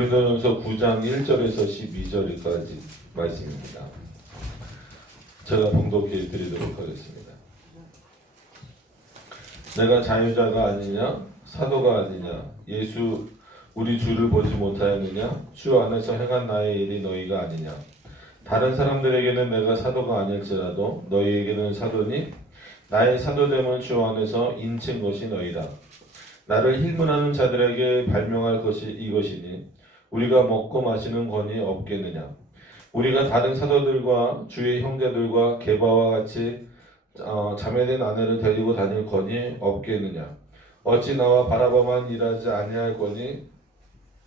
고린도전서 9장 1절에서 12절까지 말씀입니다. 제가 봉독해 드리도록 하겠습니다. 내가 자유자가 아니냐 사도가 아니냐 예수 우리 주를 보지 못하였느냐 주 안에서 행한 나의 일이 너희가 아니냐 다른 사람들에게는 내가 사도가 아닐지라도 너희에게는 사도니 나의 사도됨을 주 안에서 인친 것이 너희다. 나를 힐문하는 자들에게 발명할 것이 이것이니 우리가 먹고 마시는 권이 없겠느냐. 우리가 다른 사도들과 주의 형제들과 게바와 같이 자매된 아내를 데리고 다닐 권이 없겠느냐. 어찌 나와 바라바만 일하지 아니할 권이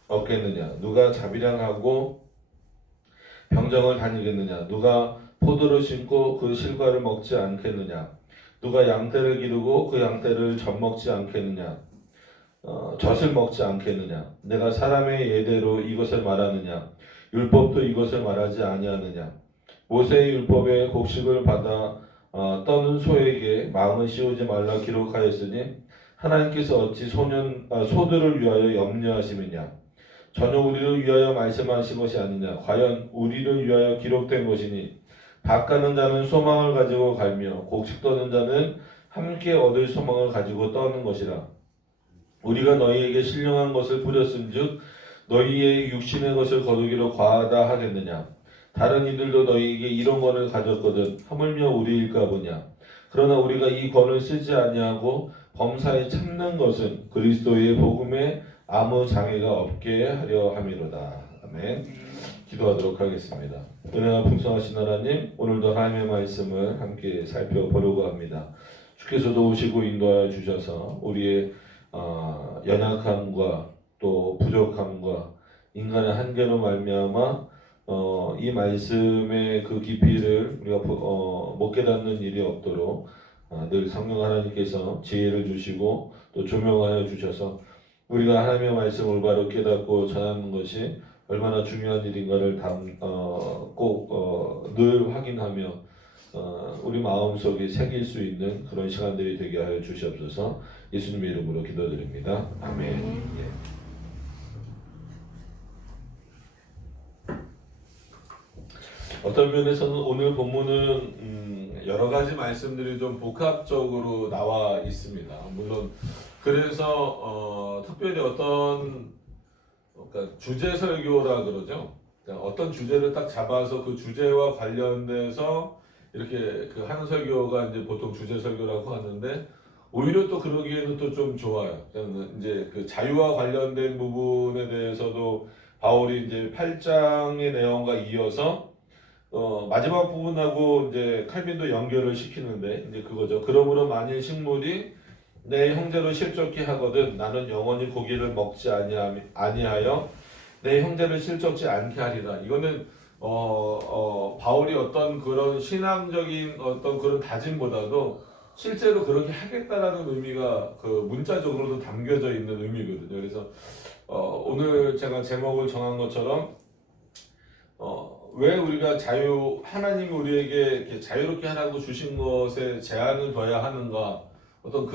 없겠느냐. 누가 자비량하고 병정을 다니겠느냐. 누가 포도를 심고 그 실과를 먹지 않겠느냐. 누가 양떼를 기르고 그 양떼를 젖먹지 않겠느냐. 젖을 먹지 않겠느냐. 내가 사람의 예대로 이것을 말하느냐. 율법도 이것을 말하지 아니하느냐. 모세의 율법에 곡식을 받아 떠는 소에게 마음을 씌우지 말라 기록하였으니 하나님께서 어찌 소들을 위하여 염려하심이냐. 전혀 우리를 위하여 말씀하신 것이 아니냐. 과연 우리를 위하여 기록된 것이니 밥 가는 자는 소망을 가지고 갈며 곡식 떠는 자는 함께 얻을 소망을 가지고 떠는 것이라. 우리가 너희에게 신령한 것을 뿌렸은즉 너희의 육신의 것을 거두기로 과하다 하겠느냐. 다른 이들도 너희에게 이런 권을 가졌거든 하물며 우리일까 보냐. 그러나 우리가 이 권을 쓰지 아니하고 범사에 참는 것은 그리스도의 복음에 아무 장애가 없게 하려 함이로다. 아멘. 기도하도록 하겠습니다. 은혜가 풍성하신 하나님, 오늘도 하나님의 말씀을 함께 살펴보려고 합니다. 주께서도 오시고 인도하여 주셔서 우리의 연약함과 또 부족함과 인간의 한계로 말미암아 이 말씀의 그 깊이를 우리가 못 깨닫는 일이 없도록 늘 성령 하나님께서 지혜를 주시고 또 조명하여 주셔서 우리가 하나님의 말씀을 올바로 깨닫고 전하는 것이 얼마나 중요한 일인가를 꼭 늘 확인하며 우리 마음속에 새길 수 있는 그런 시간들이 되게 하여 주시옵소서. 예수님의 이름으로 기도드립니다. 아멘. 예. 어떤 면에서는 오늘 본문은 여러 가지 말씀들이 좀 복합적으로 나와 있습니다. 물론 그래서 특별히 그러니까 주제 설교라 그러죠. 그러니까 어떤 주제를 딱 잡아서 그 주제와 관련돼서 이렇게 하는 설교가 이제 보통 주제 설교라고 하는데 오히려 또 그러기에는 또 좀 좋아요. 이제 그 자유와 관련된 부분에 대해서도 바울이 이제 8장의 내용과 이어서 마지막 부분하고 이제 칼빈도 연결을 시키는데 이제 그거죠. 그러므로 만일 식물이 내 형제로 실족케 하거든 나는 영원히 고기를 먹지 아니하여 내 형제를 실족지 않게 하리라. 이거는 바울이 어떤 그런 신앙적인 어떤 그런 다짐보다도 실제로 그렇게 하겠다라는 의미가 그 문자적으로도 담겨져 있는 의미거든요. 그래서 오늘 제가 제목을 정한 것처럼 왜 우리가 하나님이 우리에게 이렇게 자유롭게 하라고 주신 것에 제한을 둬야 하는가? 어떤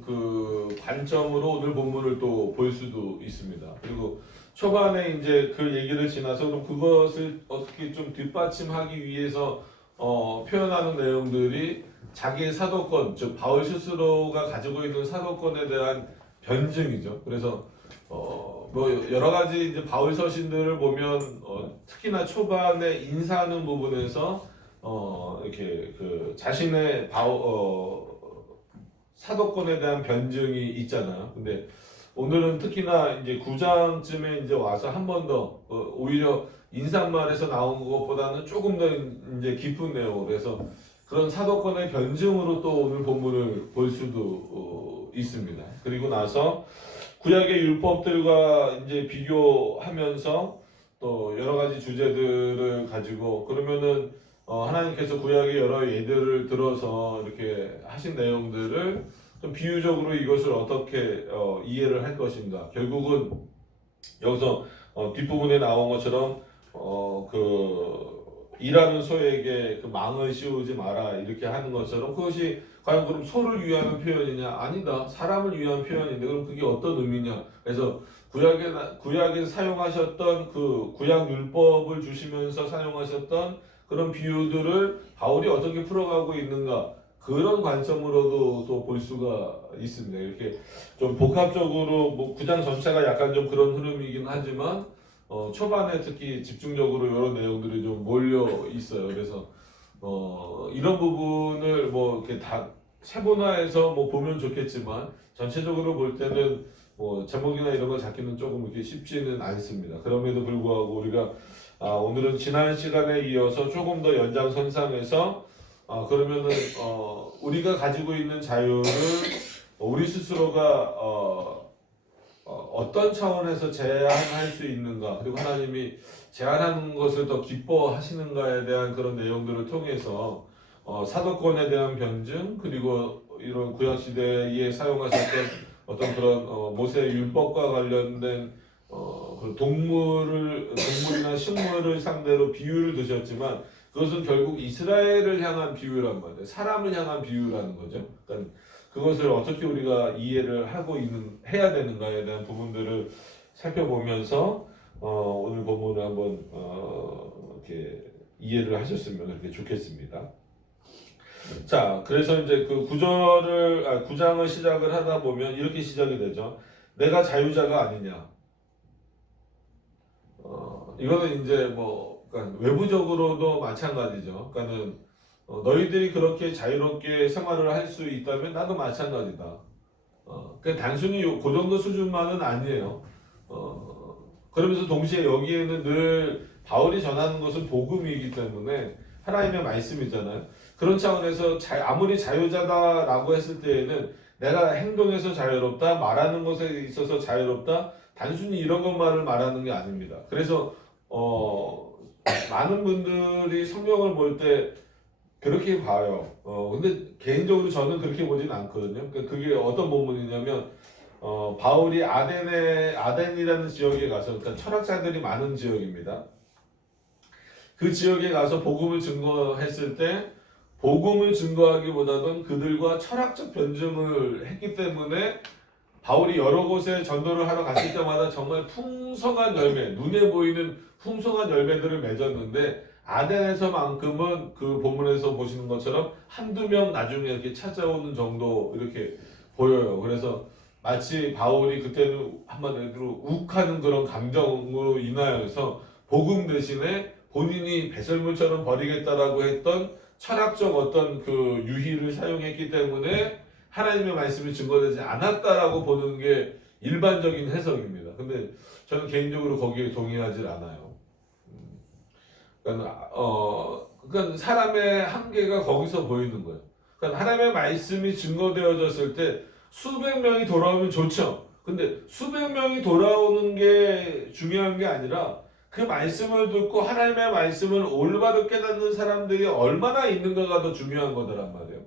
그 관점으로 오늘 본문을 또 볼 수도 있습니다. 그리고 초반에 이제 그 얘기를 지나서 그럼 그것을 어떻게 좀 뒷받침하기 위해서 표현하는 내용들이 자기의 사도권, 즉 바울 스스로가 가지고 있는 사도권에 대한 변증이죠. 그래서 뭐 여러 가지 이제 바울 서신들을 보면 특히나 초반에 인사하는 부분에서 이렇게 그 자신의 사도권에 대한 변증이 있잖아요. 근데 오늘은 특히나 이제 9장쯤에 이제 와서 한 번 더 오히려 인사말에서 나온 것보다는 조금 더 이제 깊은 내용으로 해서 그런 사도권의 변증으로 또 오늘 본문을 볼 수도 있습니다. 그리고 나서 구약의 율법들과 이제 비교하면서 또 여러 가지 주제들을 가지고 그러면은 하나님께서 구약의 여러 예들을 들어서 이렇게 하신 내용들을 좀 비유적으로 이것을 어떻게 이해를 할 것인가. 결국은 여기서 뒷부분에 나온 것처럼 일하는 소에게 그 망을 씌우지 마라 이렇게 하는 것처럼 그것이 과연 그럼 소를 위한 표현이냐? 아니다. 사람을 위한 표현인데 그럼 그게 어떤 의미냐? 그래서 구약에 사용하셨던 그 구약 율법을 주시면서 사용하셨던 그런 비유들을 바울이 어떻게 풀어가고 있는가, 그런 관점으로도 또 볼 수가 있습니다. 이렇게 좀 복합적으로 뭐 9장 전체가 약간 좀 그런 흐름이긴 하지만 초반에 특히 집중적으로 이런 내용들이 좀 몰려 있어요. 그래서 이런 부분을 뭐 이렇게 다 세분화해서 뭐 보면 좋겠지만 전체적으로 볼 때는 뭐 제목이나 이런 걸 잡기는 조금 이렇게 쉽지는 않습니다. 그럼에도 불구하고 우리가 오늘은 지난 시간에 이어서 조금 더 연장선상에서 그러면은 우리가 가지고 있는 자유를 우리 스스로가 어떤 차원에서 제한할 수 있는가, 그리고 하나님이 제한하는 것을 더 기뻐하시는가에 대한 그런 내용들을 통해서 사도권에 대한 변증, 그리고 이런 구약 시대에 사용하셨던 어떤 그런 모세의 율법과 관련된 그런 동물이나 식물을 상대로 비유를 드셨지만 그것은 결국 이스라엘을 향한 비유란 말이에요. 사람을 향한 비유라는 거죠. 그러니까 그것을 어떻게 우리가 이해를 해야 되는가에 대한 부분들을 살펴보면서 오늘 본문을 한번 이렇게 이해를 하셨으면 그렇게 좋겠습니다. 자, 그래서 이제 그 9장을 시작을 하다 보면 이렇게 시작이 되죠. 내가 자유자가 아니냐. 이거는 이제 뭐 그러니까 외부적으로도 마찬가지죠. 그러니까는 너희들이 그렇게 자유롭게 생활을 할 수 있다면 나도 마찬가지다. 그냥 단순히 그 정도 수준만은 아니에요. 그러면서 동시에 여기에는 늘 바울이 전하는 것은 복음이기 때문에 하나님의 말씀이잖아요. 그런 차원에서 아무리 자유자다라고 했을 때에는 내가 행동에서 자유롭다, 말하는 것에 있어서 자유롭다, 단순히 이런 것만을 말하는 게 아닙니다. 그래서 많은 분들이 성경을 볼 때 그렇게 봐요. 근데 개인적으로 저는 그렇게 보진 않거든요. 그게 어떤 본문이냐면 바울이 아덴이라는 지역에 가서, 그러니까 철학자들이 많은 지역입니다. 그 지역에 가서 복음을 증거했을 때 복음을 증거하기보다는 그들과 철학적 변증을 했기 때문에 바울이 여러 곳에 전도를 하러 갔을 때마다 정말 풍성한 열매, 눈에 보이는 풍성한 열매들을 맺었는데 아덴에서만큼은 그 본문에서 보시는 것처럼 한두 명 나중에 이렇게 찾아오는 정도 이렇게 보여요. 그래서 마치 바울이 그때는 한마디로 욱하는 그런 감정으로 인하여서 복음 대신에 본인이 배설물처럼 버리겠다라고 했던 철학적 어떤 그 유희를 사용했기 때문에 하나님의 말씀이 증거되지 않았다라고 보는 게 일반적인 해석입니다. 근데 저는 개인적으로 거기에 동의하지 않아요. 그러니까 사람의 한계가 거기서 보이는 거예요. 그러니까 하나님의 말씀이 증거되어졌을 때 수백 명이 돌아오면 좋죠. 근데 수백 명이 돌아오는 게 중요한 게 아니라 그 말씀을 듣고 하나님의 말씀을 올바르게 깨닫는 사람들이 얼마나 있는가가 더 중요한 거더란 말이에요.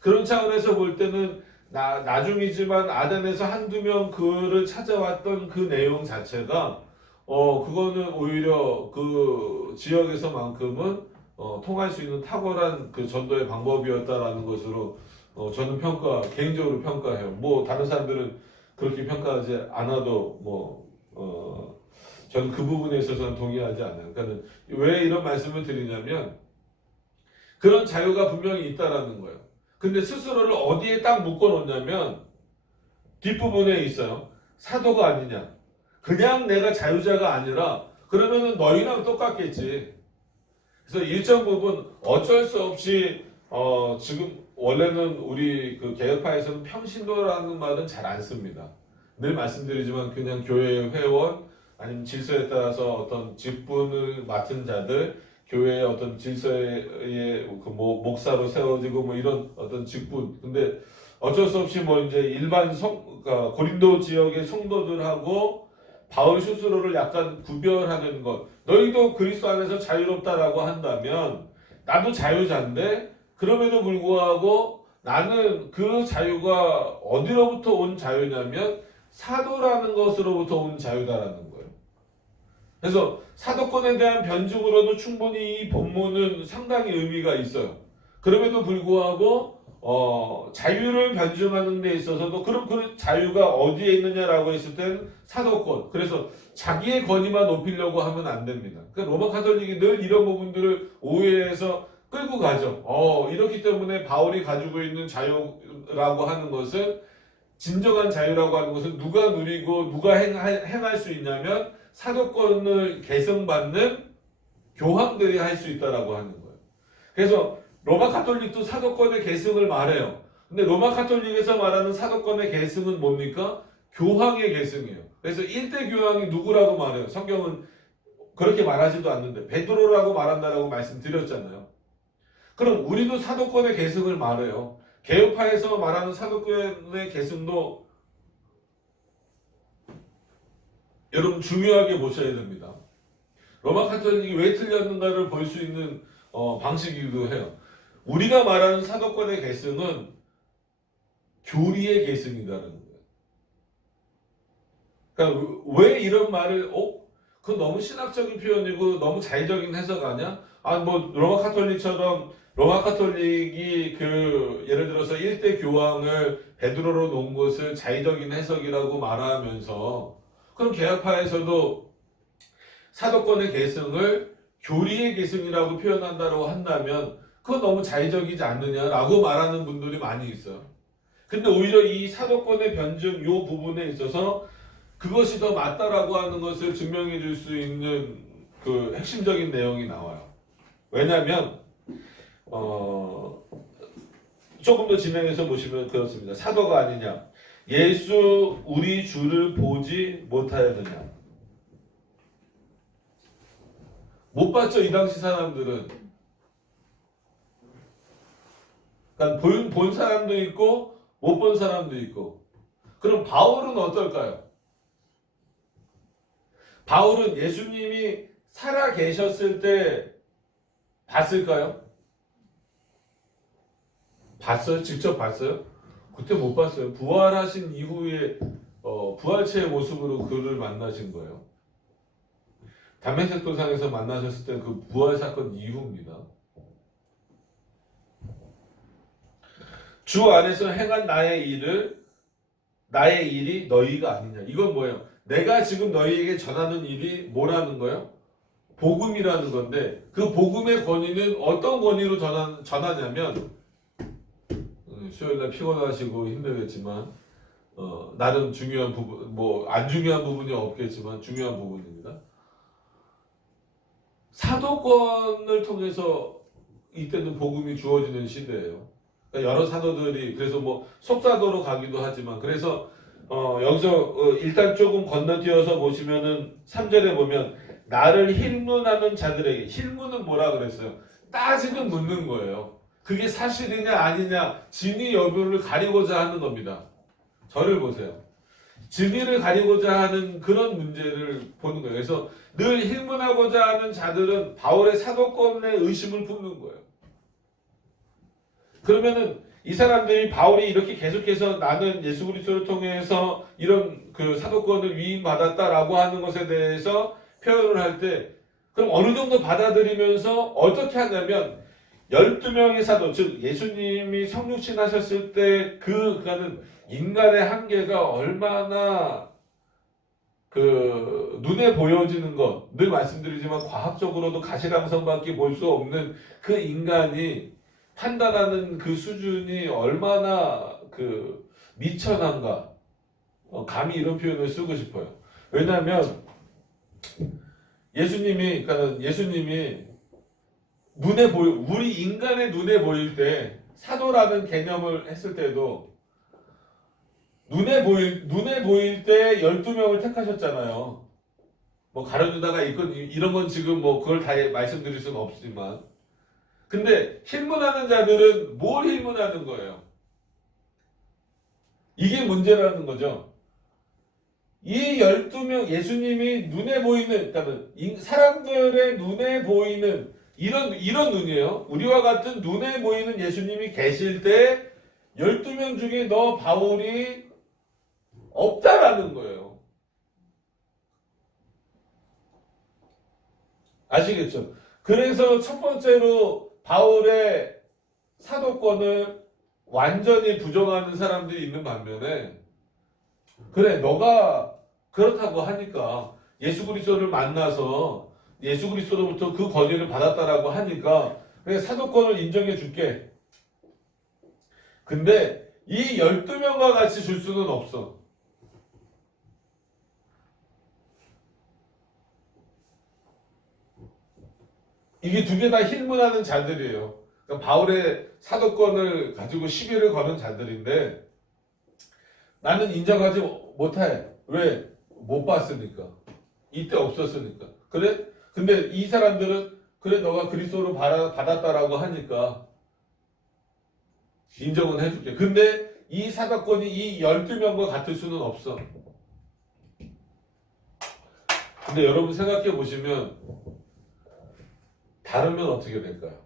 그런 차원에서 볼 때는 나중이지만 아덴에서 한두 명 그를 찾아왔던 그 내용 자체가 그거는 오히려 그 지역에서만큼은 통할 수 있는 탁월한 그 전도의 방법이었다라는 것으로 저는 개인적으로 평가해요. 뭐 다른 사람들은 그렇게 평가하지 않아도 저는 그 부분에 있어서는 동의하지 않아요. 그러니까 왜 이런 말씀을 드리냐면 그런 자유가 분명히 있다라는 거예요. 근데 스스로를 어디에 딱 묶어놓냐면 뒷부분에 있어요. 사도가 아니냐. 그냥 내가 자유자가 아니라 그러면은 너희랑 똑같겠지. 그래서 일정 부분 어쩔 수 없이 지금 원래는 우리 그 개혁파에서는 평신도라는 말은 잘 안 씁니다. 늘 말씀드리지만 그냥 교회 회원 아니면 질서에 따라서 어떤 직분을 맡은 자들, 교회의 어떤 질서의 목사로 세워지고 뭐 이런 어떤 직분. 근데 어쩔 수 없이 이제 일반 그러니까 고린도 지역의 성도들하고 바울 스스로를 약간 구별하는 것. 너희도 그리스도 안에서 자유롭다라고 한다면 나도 자유자인데 그럼에도 불구하고 나는 그 자유가 어디로부터 온 자유냐면 사도라는 것으로부터 온 자유다라는 거예요. 그래서 사도권에 대한 변증으로도 충분히 이 본문은 상당히 의미가 있어요. 그럼에도 불구하고 자유를 변증하는 데 있어서도 그럼 그 자유가 어디에 있느냐라고 했을 때는 사도권. 그래서 자기의 권위만 높이려고 하면 안 됩니다. 그러니까 로마 카톨릭이 늘 이런 부분들을 오해해서 끌고 가죠. 이렇기 때문에 바울이 가지고 있는 자유라고 하는 것은 진정한 자유라고 하는 것은 누가 누리고 누가 행할 수 있냐면 사도권을 계승받는 교황들이 할 수 있다라고 하는 거예요. 그래서 로마 카톨릭도 사도권의 계승을 말해요. 근데 로마 카톨릭에서 말하는 사도권의 계승은 뭡니까? 교황의 계승이에요. 그래서 1대 교황이 누구라고 말해요? 성경은 그렇게 말하지도 않는데 베드로라고 말한다라고 말씀드렸잖아요. 그럼 우리도 사도권의 계승을 말해요. 개혁파에서 말하는 사도권의 계승도 여러분 중요하게 보셔야 됩니다. 로마 카톨릭이 왜 틀렸는가를 볼 수 있는 방식이기도 해요. 우리가 말하는 사도권의 계승은 교리의 계승이라는 거예요. 그러니까 왜 이런 말을 그건 너무 신학적인 표현이고 너무 자의적인 해석 아니야? 로마 카톨릭처럼 로마 카톨릭이 예를 들어서 1대 교황을 베드로로 놓은 것을 자의적인 해석이라고 말하면서 그럼 개혁파에서도 사도권의 계승을 교리의 계승이라고 표현한다고 한다면 그건 너무 자의적이지 않느냐라고 말하는 분들이 많이 있어요. 근데 오히려 이 사도권의 변증 요 부분에 있어서 그것이 더 맞다라고 하는 것을 증명해 줄 수 있는 그 핵심적인 내용이 나와요. 왜냐하면 조금 더 진행해서 보시면 그렇습니다. 사도가 아니냐. 예수 우리 주를 보지 못하였느냐. 못 봤죠, 이 당시 사람들은. 그러니까 본 사람도 있고 못 본 사람도 있고. 그럼 바울은 어떨까요? 바울은 예수님이 살아 계셨을 때 봤을까요? 봤어요? 직접 봤어요? 그때 못 봤어요. 부활하신 이후에 부활체의 모습으로 그를 만나신 거예요. 담메색 도상에서 만나셨을 때 그 부활 사건 이후입니다. 주 안에서 행한 나의 일이 너희가 아니냐. 이건 뭐예요? 내가 지금 너희에게 전하는 일이 뭐라는 거예요? 복음이라는 건데 그 복음의 권위는 어떤 권위로 전하냐면 수요일날 피곤하시고 힘들겠지만 나름 중요한 부분, 안 중요한 부분이 없겠지만 중요한 부분입니다. 사도권을 통해서 이때는 복음이 주어지는 시대예요. 그러니까 여러 사도들이 그래서 속사도로 가기도 하지만 그래서 여기서 일단 조금 건너뛰어서 보시면은 3절에 보면 나를 힐문하는 자들에게 힐문은 뭐라 그랬어요? 따지는 묻는 거예요. 그게 사실이냐 아니냐 진위 여부를 가리고자 하는 겁니다. 저를 보세요. 진위를 가리고자 하는 그런 문제를 보는 거예요. 그래서 늘 힐문하고자 하는 자들은 바울의 사도권에 의심을 품는 거예요. 그러면은 이 사람들이 바울이 이렇게 계속해서 나는 예수 그리스도를 통해서 이런 그 사도권을 위임받았다라고 하는 것에 대해서 표현을 할 때 그럼 어느 정도 받아들이면서 어떻게 하냐면 12명의 사도, 즉 예수님이 성육신 하셨을 때 그가는 인간의 한계가 얼마나 눈에 보여지는 것, 늘 말씀드리지만 과학적으로도 가시방석밖에 볼 수 없는 그 인간이 판단하는 그 수준이 얼마나 미천한가. 감히 이런 표현을 쓰고 싶어요. 왜냐하면 예수님이 우리 인간의 눈에 보일 때 사도라는 개념을 했을 때도 눈에 보일 때 12명을 택하셨잖아요. 가려주다가 이런 건 지금 그걸 다 말씀드릴 수는 없지만 근데 힐문하는 자들은 뭘 힐문하는 거예요? 이게 문제라는 거죠. 이 12명 예수님이 눈에 보이는 그러니까 사람들의 눈에 보이는 이런 눈이에요. 우리와 같은 눈에 보이는 예수님이 계실 때 12명 중에 너 바울이 없다라는 거예요. 아시겠죠? 그래서 첫 번째로 바울의 사도권을 완전히 부정하는 사람들이 있는 반면에 그래 너가 그렇다고 하니까 예수 그리스도를 만나서 예수 그리스도로부터 그 권위를 받았다라고 하니까 그래 사도권을 인정해 줄게. 근데 이 12명과 같이 줄 수는 없어. 이게 두 개 다 힐문하는 자들이에요. 그러니까 바울의 사도권을 가지고 시비를 거는 자들인데 나는 인정하지 못해. 왜? 못 봤으니까. 이때 없었으니까. 그래? 근데 이 사람들은 그래 너가 그리스도로 받았다라고 하니까 인정은 해줄게. 근데 이 사도권이 이 12명과 같을 수는 없어. 근데 여러분 생각해 보시면 다르면 어떻게 될까요?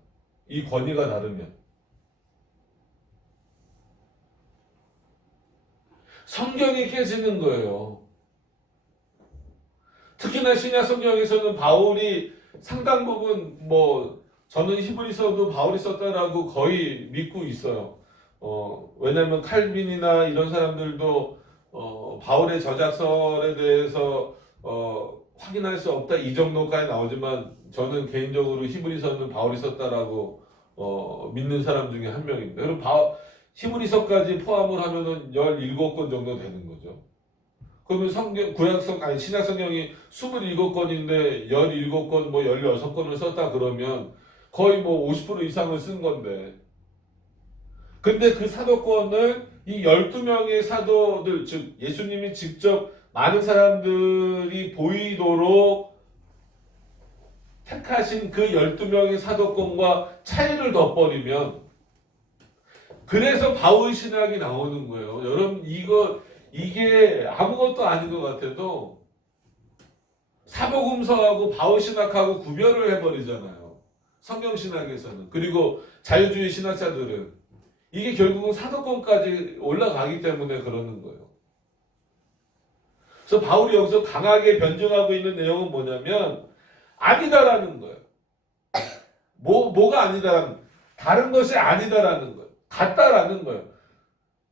이 권위가 다르면 성경이 깨지는 거예요. 특히나 신약 성경에서는 바울이 상당 부분 저는 히브리서도 바울이 썼다라고 거의 믿고 있어요. 왜냐하면 칼빈이나 이런 사람들도 바울의 저작설에 대해서 확인할 수 없다 이 정도까지 나오지만 저는 개인적으로 히브리서는 바울이 썼다라고 믿는 사람 중에 한 명입니다. 그럼 히브리서까지 포함을 하면은 17권 정도 되는 거죠. 그러면 신약 성경이 27권인데 17권 16권을 썼다 그러면 거의 50% 이상을 쓴 건데. 근데 그 사도권을 이 12명의 사도들, 즉 예수님이 직접 많은 사람들이 보이도록 택하신 그 12명의 사도권과 차이를 덧버리면 그래서 바울 신학이 나오는 거예요. 여러분 이게 아무것도 아닌 것 같아도 사복음서하고 바울 신학하고 구별을 해버리잖아요. 성경 신학에서는. 그리고 자유주의 신학자들은 이게 결국은 사도권까지 올라가기 때문에 그러는 거예요. 그래서 바울이 여기서 강하게 변증하고 있는 내용은 뭐냐면 아니다라는 거예요. 뭐가 아니다라는 다른 것이 아니다라는 거예요. 같다라는 거예요.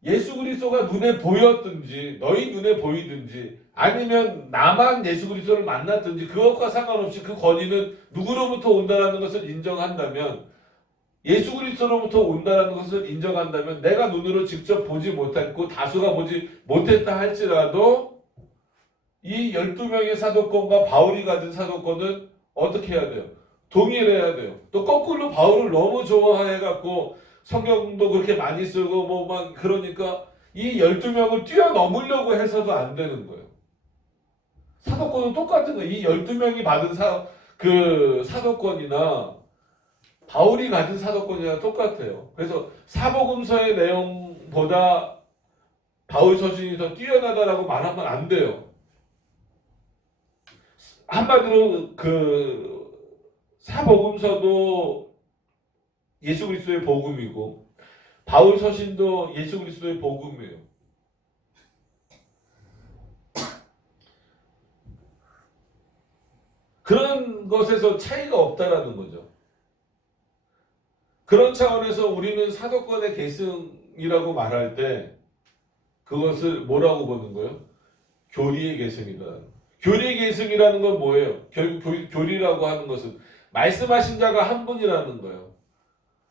예수 그리스도가 눈에 보였든지 너희 눈에 보이든지 아니면 나만 예수 그리스도를 만났든지 그것과 상관없이 그 권위는 누구로부터 온다는 것을 인정한다면 예수 그리스도로부터 온다는 것을 인정한다면 내가 눈으로 직접 보지 못했고 다수가 보지 못했다 할지라도 이 12명의 사도권과 바울이 가진 사도권은 어떻게 해야 돼요? 동일해야 돼요. 또 거꾸로 바울을 너무 좋아해갖고 성경도 그렇게 많이 쓰고 막 그러니까 이 12명을 뛰어넘으려고 해서도 안 되는 거예요. 사도권은 똑같은 거예요. 이 12명이 받은 사도권이나 바울이 가진 사도권이랑 똑같아요. 그래서 사복음서의 내용보다 바울 서신이 더 뛰어나다라고 말하면 안 돼요. 한마디로 사복음서도 예수 그리스도의 복음이고 바울 서신도 예수 그리스도의 복음이에요. 그런 것에서 차이가 없다라는 거죠. 그런 차원에서 우리는 사도권의 계승이라고 말할 때 그것을 뭐라고 보는 거예요? 교리의 계승이다. 교리의 계승이라는 건 뭐예요? 교리라고 하는 것은 말씀하신 자가 한 분이라는 거예요.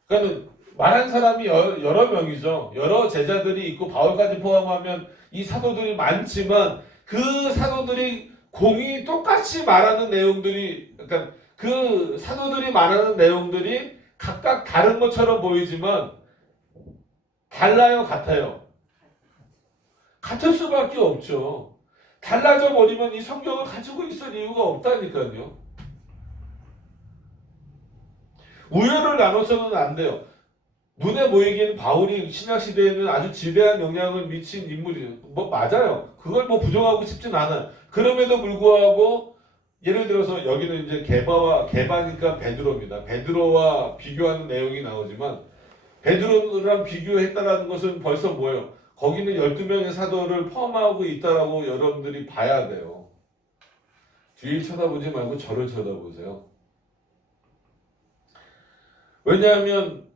그러니까 말한 사람이 여러 명이죠. 여러 제자들이 있고 바울까지 포함하면 이 사도들이 많지만 그 사도들이 공이 똑같이 말하는 내용들이 그러니까 그 사도들이 말하는 내용들이 각각 다른 것처럼 보이지만 달라요, 같아요? 같을 수밖에 없죠. 달라져 버리면 이 성경을 가지고 있을 이유가 없다니까요. 우열을 나눠서는 안 돼요. 눈에 보이기에는 바울이 신약시대에는 아주 지대한 영향을 미친 인물이에요. 맞아요. 그걸 부정하고 싶진 않아요. 그럼에도 불구하고 예를 들어서 여기는 이제 게바니까 베드로입니다. 베드로와 비교하는 내용이 나오지만 베드로랑 비교했다는 것은 벌써 뭐예요? 거기는 12명의 사도를 포함하고 있다라고 여러분들이 봐야 돼요. 뒤를 쳐다보지 말고 저를 쳐다보세요. 왜냐하면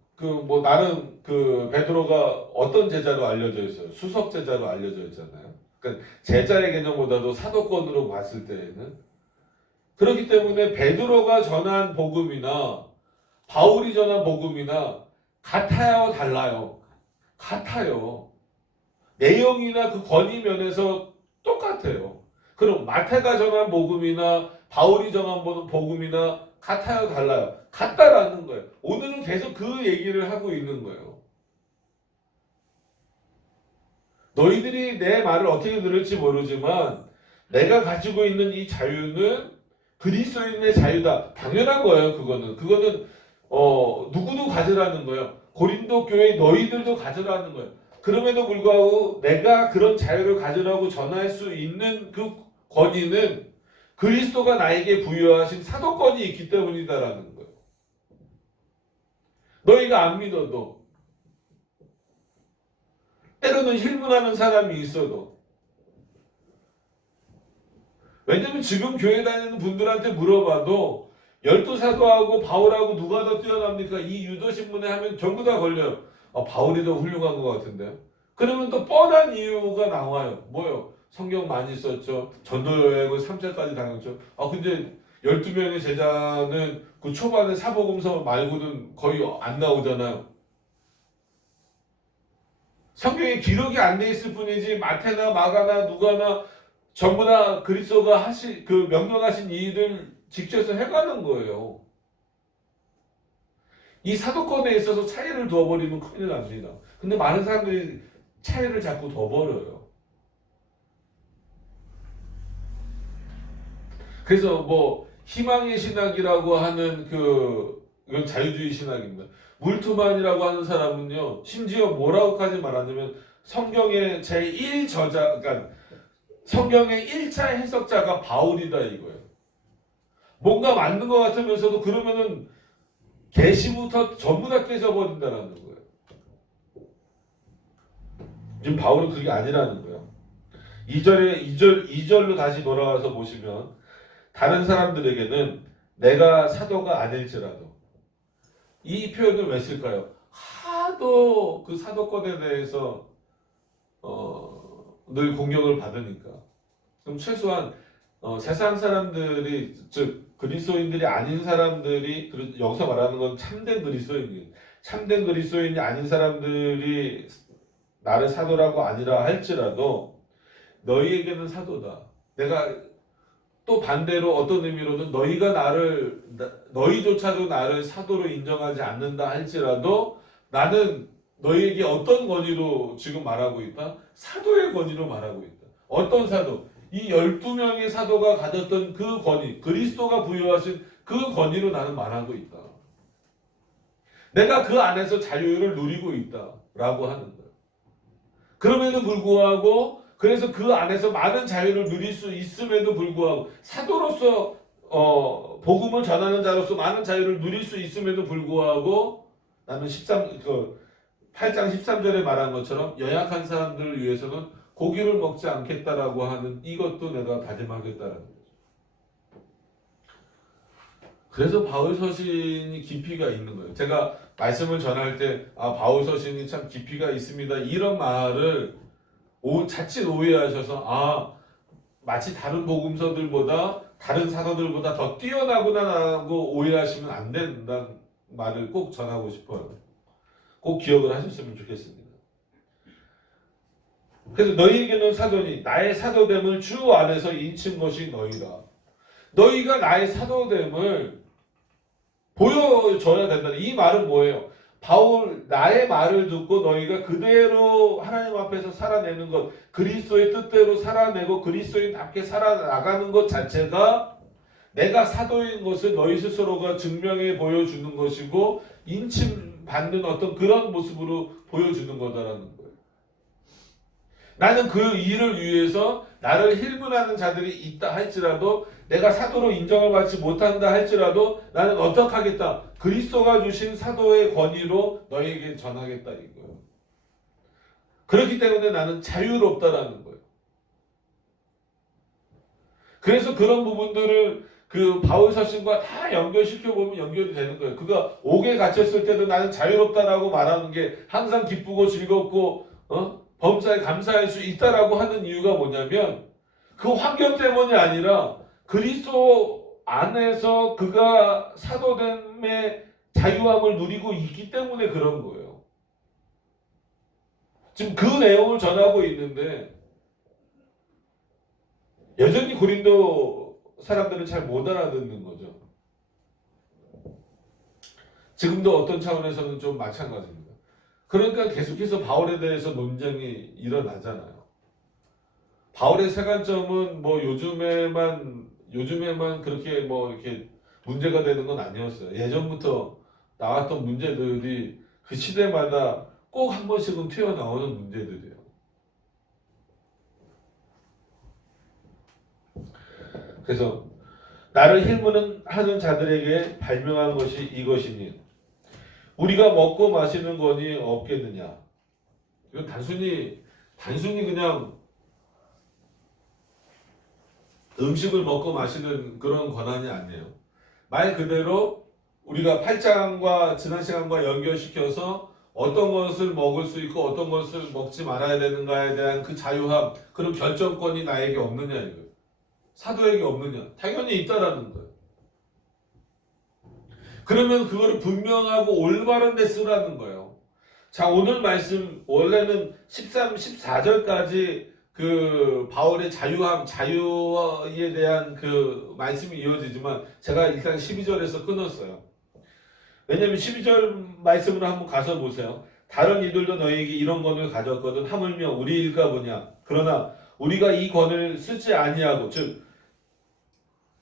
나는 베드로가 어떤 제자로 알려져 있어요? 수석 제자로 알려져 있잖아요. 그러니까 제자의 개념보다도 사도권으로 봤을 때에는 그렇기 때문에 베드로가 전한 복음이나 바울이 전한 복음이나 같아요, 달라요? 같아요. 내용이나 그 권위 면에서 똑같아요. 그럼 마태가 전한 복음이나 바울이 전한 복음이나 같아요, 달라요? 같다라는 거예요. 오늘은 계속 그 얘기를 하고 있는 거예요. 너희들이 내 말을 어떻게 들을지 모르지만 내가 가지고 있는 이 자유는 그리스도인의 자유다. 당연한 거예요. 그거는 누구도 가져라는 거예요. 고린도 교회 너희들도 가져라는 거예요. 그럼에도 불구하고 내가 그런 자유를 가져라고 전할 수 있는 그 권위는 그리스도가 나에게 부여하신 사도권이 있기 때문이다라는 거예요. 너희가 안 믿어도 때로는 힐문하는 사람이 있어도 왜냐면 지금 교회 다니는 분들한테 물어봐도 열두 사도하고 바울하고 누가 더 뛰어납니까? 이 유도신문에 하면 전부 다 걸려요. 바울이 더 훌륭한 것 같은데요. 그러면 또 뻔한 이유가 나와요. 뭐요? 성경 많이 썼죠. 전도 여행을 3차까지 다녔죠. 근데 12명의 제자는 그 초반에 사복음서 말고는 거의 안 나오잖아요. 성경에 기록이 안 돼 있을 뿐이지 마태나 마가나 누가나 전부 다 그리스도가 명령하신 일을 직접 해가는 거예요. 이 사도권에 있어서 차이를 두어버리면 큰일 납니다. 근데 많은 사람들이 차이를 자꾸 둬버려요. 그래서 희망의 신학이라고 하는 이건 자유주의 신학입니다. 물투만이라고 하는 사람은요, 심지어 뭐라고까지 말하냐면 성경의 제1저자, 그러니까 성경의 1차 해석자가 바울이다 이거예요. 뭔가 맞는 것 같으면서도 그러면은 계시부터 전부 다 깨져버린다는 거예요. 지금 바울은 그게 아니라는 거예요. 2절로 다시 돌아와서 보시면 다른 사람들에게는 내가 사도가 아닐지라도 이 표현을 왜 쓸까요? 하도 그 사도권에 대해서 늘 공격을 받으니까 그럼 최소한 세상 사람들이 즉 그리스도인들이 아닌 사람들이 여기서 말하는 건 참된 그리스도인이 아닌 사람들이 나를 사도라고 아니라 할지라도 너희에게는 사도다. 내가 또 반대로 어떤 의미로는 너희조차도 나를 사도로 인정하지 않는다 할지라도 나는 너희에게 어떤 권위로 지금 말하고 있다? 사도의 권위로 말하고 있다. 어떤 사도? 이 12명의 사도가 가졌던 그 권위, 그리스도가 부여하신 그 권위로 나는 말하고 있다. 내가 그 안에서 자유를 누리고 있다라고 하는 거예요. 그럼에도 불구하고 그래서 그 안에서 많은 자유를 누릴 수 있음에도 불구하고 사도로서 복음을 전하는 자로서 많은 자유를 누릴 수 있음에도 불구하고 나는 8장 13절에 말한 것처럼 연약한 사람들을 위해서는 고기를 먹지 않겠다라고 하는 이것도 내가 다짐하겠다라는 거죠. 그래서 바울 서신이 깊이가 있는 거예요. 제가 말씀을 전할 때 바울 서신이 참 깊이가 있습니다. 이런 말을 자칫 오해하셔서 마치 다른 복음서들보다 다른 사도들보다 더 뛰어나구나라고 오해하시면 안 된다는 말을 꼭 전하고 싶어요. 꼭 기억을 하셨으면 좋겠습니다. 그래서 너희에게는 사도니 나의 사도됨을 주 안에서 인친 것이 너희다. 너희가 나의 사도됨을 보여줘야 된다. 이 말은 뭐예요? 바울 나의 말을 듣고 너희가 그대로 하나님 앞에서 살아내는 것, 그리스도의 뜻대로 살아내고 그리스도인답게 살아나가는 것 자체가 내가 사도인 것을 너희 스스로가 증명해 보여주는 것이고 인침받는 어떤 그런 모습으로 보여주는 거다라는 거예요. 나는 그 일을 위해서 나를 힐문하는 자들이 있다 할지라도 내가 사도로 인정을 받지 못한다 할지라도 나는 어떻게 하겠다? 그리스도가 주신 사도의 권위로 너에게 전하겠다 이거예요. 그렇기 때문에 나는 자유롭다라는 거예요. 그래서 그런 부분들을 그 바울 서신과 다 연결시켜 보면 연결이 되는 거예요. 그가 옥에 갇혔을 때도 나는 자유롭다라고 말하는 게 항상 기쁘고 즐겁고 범사에 감사할 수 있다라고 하는 이유가 뭐냐면 그 환경 때문이 아니라 그리스도 안에서 그가 사도됨의 자유함을 누리고 있기 때문에 그런 거예요. 지금 그 내용을 전하고 있는데 여전히 고린도 사람들은 잘 못 알아듣는 거죠. 지금도 어떤 차원에서는 좀 마찬가지입니다. 그러니까 계속해서 바울에 대해서 논쟁이 일어나잖아요. 바울의 세 관점은 뭐 요즘에만 그렇게 뭐 이렇게 문제가 되는 건 아니었어요. 예전부터 나왔던 문제들이 그 시대마다 꼭 한 번씩은 튀어나오는 문제들이에요. 그래서 나를 힐문하는 자들에게 발명한 것이 이것이니 우리가 먹고 마시는 권이 없겠느냐. 이건 단순히 그냥 음식을 먹고 마시는 그런 권한이 아니에요. 말 그대로 우리가 8장과 지난 시간과 연결시켜서 어떤 것을 먹을 수 있고 어떤 것을 먹지 말아야 되는가에 대한 그 자유함, 그런 결정권이 나에게 없느냐 이거예요. 사도에게 없느냐? 당연히 있다라는 거예요. 그러면 그거를 분명하고 올바른 데 쓰라는 거예요. 자, 오늘 말씀 원래는 13, 14절까지 그 바울의 자유함, 자유에 대한 그 말씀이 이어지지만 제가 일단 12절에서 끊었어요. 왜냐하면 12절 말씀으로 한번 가서 보세요. 다른 이들도 너희에게 이런 권을 가졌거든 하물며 우리 일가 뭐냐. 그러나 우리가 이 권을 쓰지 아니하고 즉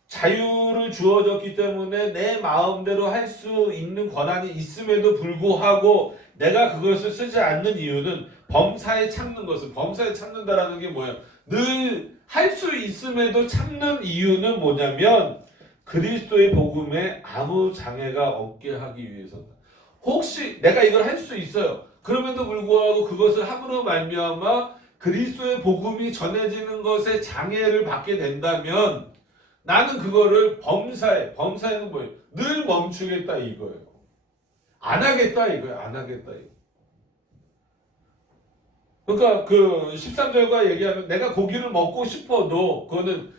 자유를 주어졌기 때문에 내 마음대로 할 수 있는 권한이 있음에도 불구하고 내가 그것을 쓰지 않는 이유는 범사에 참는 것을 범사에 참는다라는 게 뭐예요? 늘 할 수 있음에도 참는 이유는 뭐냐면 그리스도의 복음에 아무 장애가 없게 하기 위해서다. 혹시 내가 이걸 할 수 있어요. 그럼에도 불구하고 그것을 함으로 말미암아 그리스도의 복음이 전해지는 것에 장애를 받게 된다면 나는 그거를 범사에는 뭐예요? 늘 멈추겠다 이거예요. 안 하겠다 이거예요. 안 하겠다 이거. 그러니까 그 13절과 얘기하면 내가 고기를 먹고 싶어도 그거는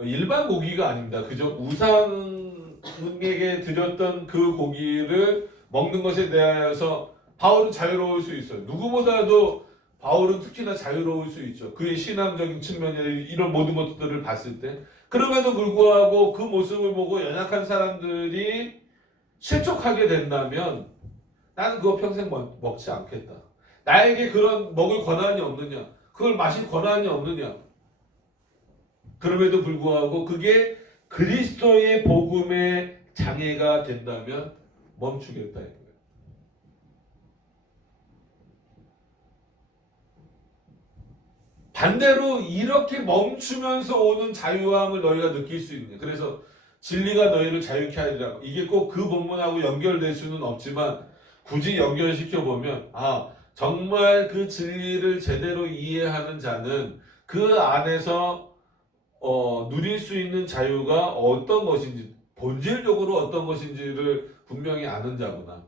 일반 고기가 아닙니다. 그저 우상에게 드렸던 그 고기를 먹는 것에 대해서 바울은 자유로울 수 있어요. 누구보다도 바울은 특히나 자유로울 수 있죠. 그의 신앙적인 측면에 이런 모든 것들을 봤을 때. 그럼에도 불구하고 그 모습을 보고 연약한 사람들이 실족하게 된다면 나는 그거 평생 먹지 않겠다. 나에게 그런 먹을 권한이 없느냐? 그걸 마실 권한이 없느냐? 그럼에도 불구하고 그게 그리스도의 복음의 장애가 된다면 멈추겠다 이거예요. 반대로 이렇게 멈추면서 오는 자유함을 너희가 느낄 수 있는. 그래서 진리가 너희를 자유케 하리라. 이게 꼭 그 본문하고 연결될 수는 없지만 굳이 연결시켜 보면 정말 그 진리를 제대로 이해하는 자는 그 안에서 누릴 수 있는 자유가 어떤 것인지 본질적으로 어떤 것인지를 분명히 아는 자구나.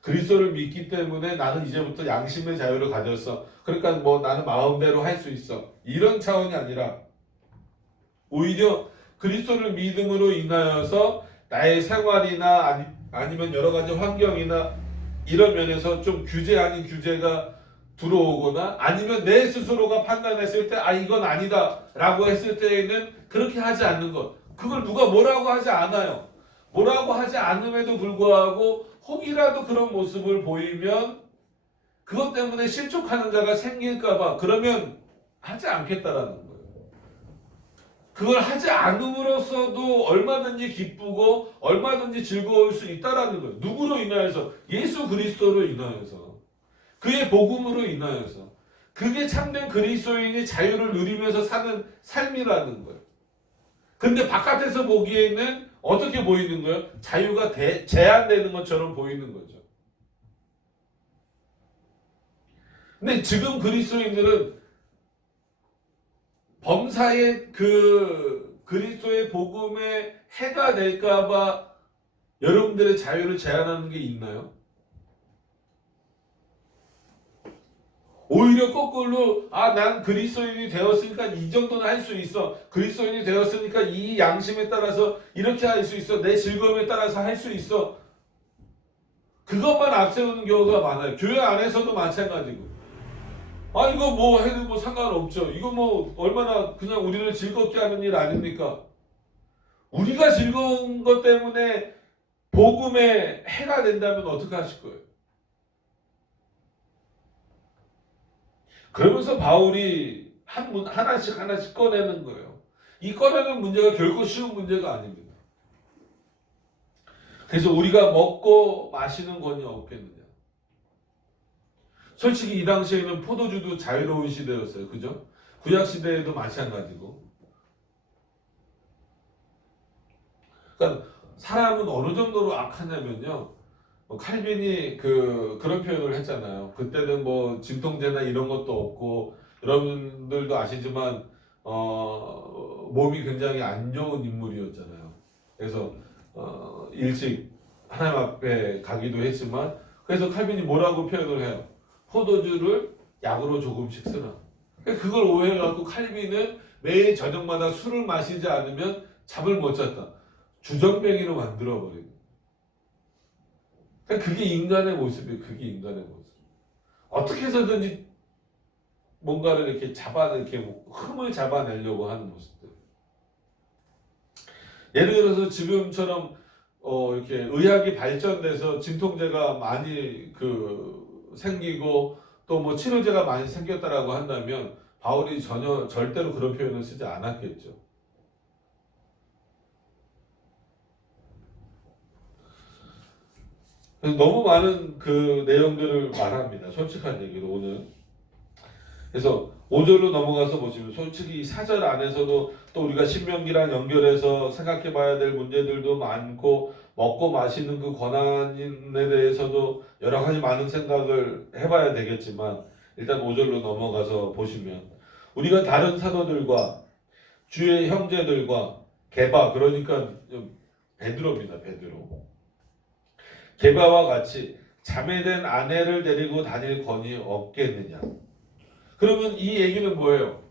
그리스도를 믿기 때문에 나는 이제부터 양심의 자유를 가졌어. 그러니까 뭐 나는 마음대로 할 수 있어. 이런 차원이 아니라 오히려 그리스도를 믿음으로 인하여서 나의 생활이나 아니면 여러 가지 환경이나 이런 면에서 좀 규제 아닌 규제가 들어오거나 아니면 내 스스로가 판단했을 때 이건 아니다 라고 했을 때에는 그렇게 하지 않는 것. 그걸 누가 뭐라고 하지 않아요. 뭐라고 하지 않음에도 불구하고 혹이라도 그런 모습을 보이면 그것 때문에 실족하는 자가 생길까봐 그러면 하지 않겠다라는 거예요. 그걸 하지 않음으로써도 얼마든지 기쁘고 얼마든지 즐거울 수 있다라는 거예요. 누구로 인하여서? 예수 그리스도로 인하여서. 그의 복음으로 인하여서. 그게 참된 그리스도인이 자유를 누리면서 사는 삶이라는 거예요. 근데 바깥에서 보기에는 어떻게 보이는 거예요? 자유가 제한되는 것처럼 보이는 거죠. 근데 지금 그리스도인들은 범사의 그 그리스도의 복음에 해가 될까봐 여러분들의 자유를 제한하는 게 있나요? 오히려 거꾸로 난 그리스도인이 되었으니까 이 정도는 할 수 있어. 그리스도인이 되었으니까 이 양심에 따라서 이렇게 할 수 있어. 내 즐거움에 따라서 할 수 있어. 그것만 앞세우는 경우가 많아요. 교회 안에서도 마찬가지고. 이거 뭐 해도 뭐 상관없죠. 이거 뭐 얼마나 그냥 우리를 즐겁게 하는 일 아닙니까? 우리가 즐거운 것 때문에 복음에 해가 된다면 어떻게 하실 거예요? 그러면서 바울이 하나씩 꺼내는 거예요. 이 꺼내는 문제가 결코 쉬운 문제가 아닙니다. 그래서 우리가 먹고 마시는 권이 없겠느냐. 솔직히 이 당시에는 포도주도 자유로운 시대였어요. 그죠? 구약 시대에도 마찬가지고. 그러니까 사람은 어느 정도로 악하냐면요. 칼빈이 그런 표현을 했잖아요. 그때는 뭐 진통제나 이런 것도 없고 여러분들도 아시지만 몸이 굉장히 안 좋은 인물이었잖아요. 그래서 일찍 하나님 앞에 가기도 했지만 그래서 칼빈이 뭐라고 표현을 해요? 포도주를 약으로 조금씩 쓰라. 그걸 오해해갖고 칼빈은 매일 저녁마다 술을 마시지 않으면 잠을 못 잤다. 주정뱅이로 만들어버린. 그게 인간의 모습이에요. 그게 인간의 모습. 어떻게 해서든지 뭔가를 이렇게 흠을 잡아내려고 하는 모습들. 예를 들어서 지금처럼 이렇게 의학이 발전돼서 진통제가 많이 생기고 또 뭐 치료제가 많이 생겼다라고 한다면 바울이 절대로 그런 표현을 쓰지 않았겠죠. 너무 많은 내용들을 말합니다. 솔직한 얘기로 오늘. 그래서 5절로 넘어가서 보시면 솔직히 이 4절 안에서도 또 우리가 신명기랑 연결해서 생각해 봐야 될 문제들도 많고 먹고 마시는 그 권한에 대해서도 여러 가지 많은 생각을 해봐야 되겠지만 일단 5절로 넘어가서 보시면 우리가 다른 사도들과 주의 형제들과 게바 그러니까 베드로입니다. 베드로. 게바와 같이 자매된 아내를 데리고 다닐 권이 없겠느냐. 그러면 이 얘기는 뭐예요?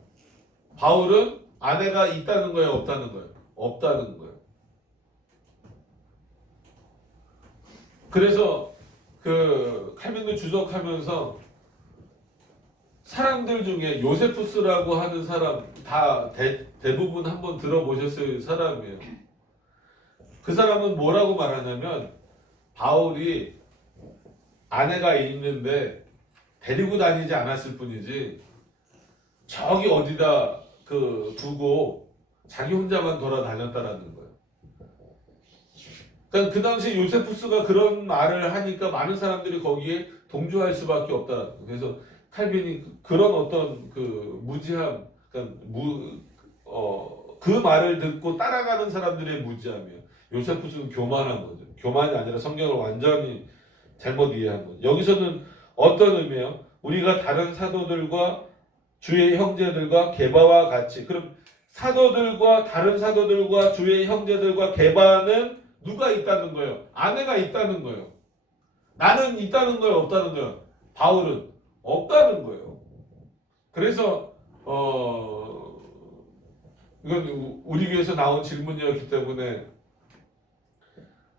바울은 아내가 있다는 거예요? 없다는 거예요? 없다는 거예요. 그래서 칼빈도 주석하면서 사람들 중에 요세푸스라고 하는 사람 다 대부분 한번 들어보셨을 사람이에요. 그 사람은 뭐라고 말하냐면 바울이 아내가 있는데 데리고 다니지 않았을 뿐이지 저기 어디다 두고 자기 혼자만 돌아다녔다라는 거예요. 그러니까 그 당시 요세푸스가 그런 말을 하니까 많은 사람들이 거기에 동조할 수밖에 없다. 그래서 칼빈이 그런 어떤 무지함, 그러니까 그 말을 듣고 따라가는 사람들의 무지함이에요. 요세푸스는 교만한 거죠. 교만이 아니라 성경을 완전히 잘못 이해한 거죠. 여기서는 어떤 의미예요? 우리가 다른 사도들과 주의 형제들과 게바와 같이. 그럼 사도들과 다른 사도들과 주의 형제들과 게바는 누가 있다는 거예요? 아내가 있다는 거예요. 나는 있다는 거예요? 없다는 거예요? 바울은 없다는 거예요. 그래서 이건 우리 교회에서 나온 질문이었기 때문에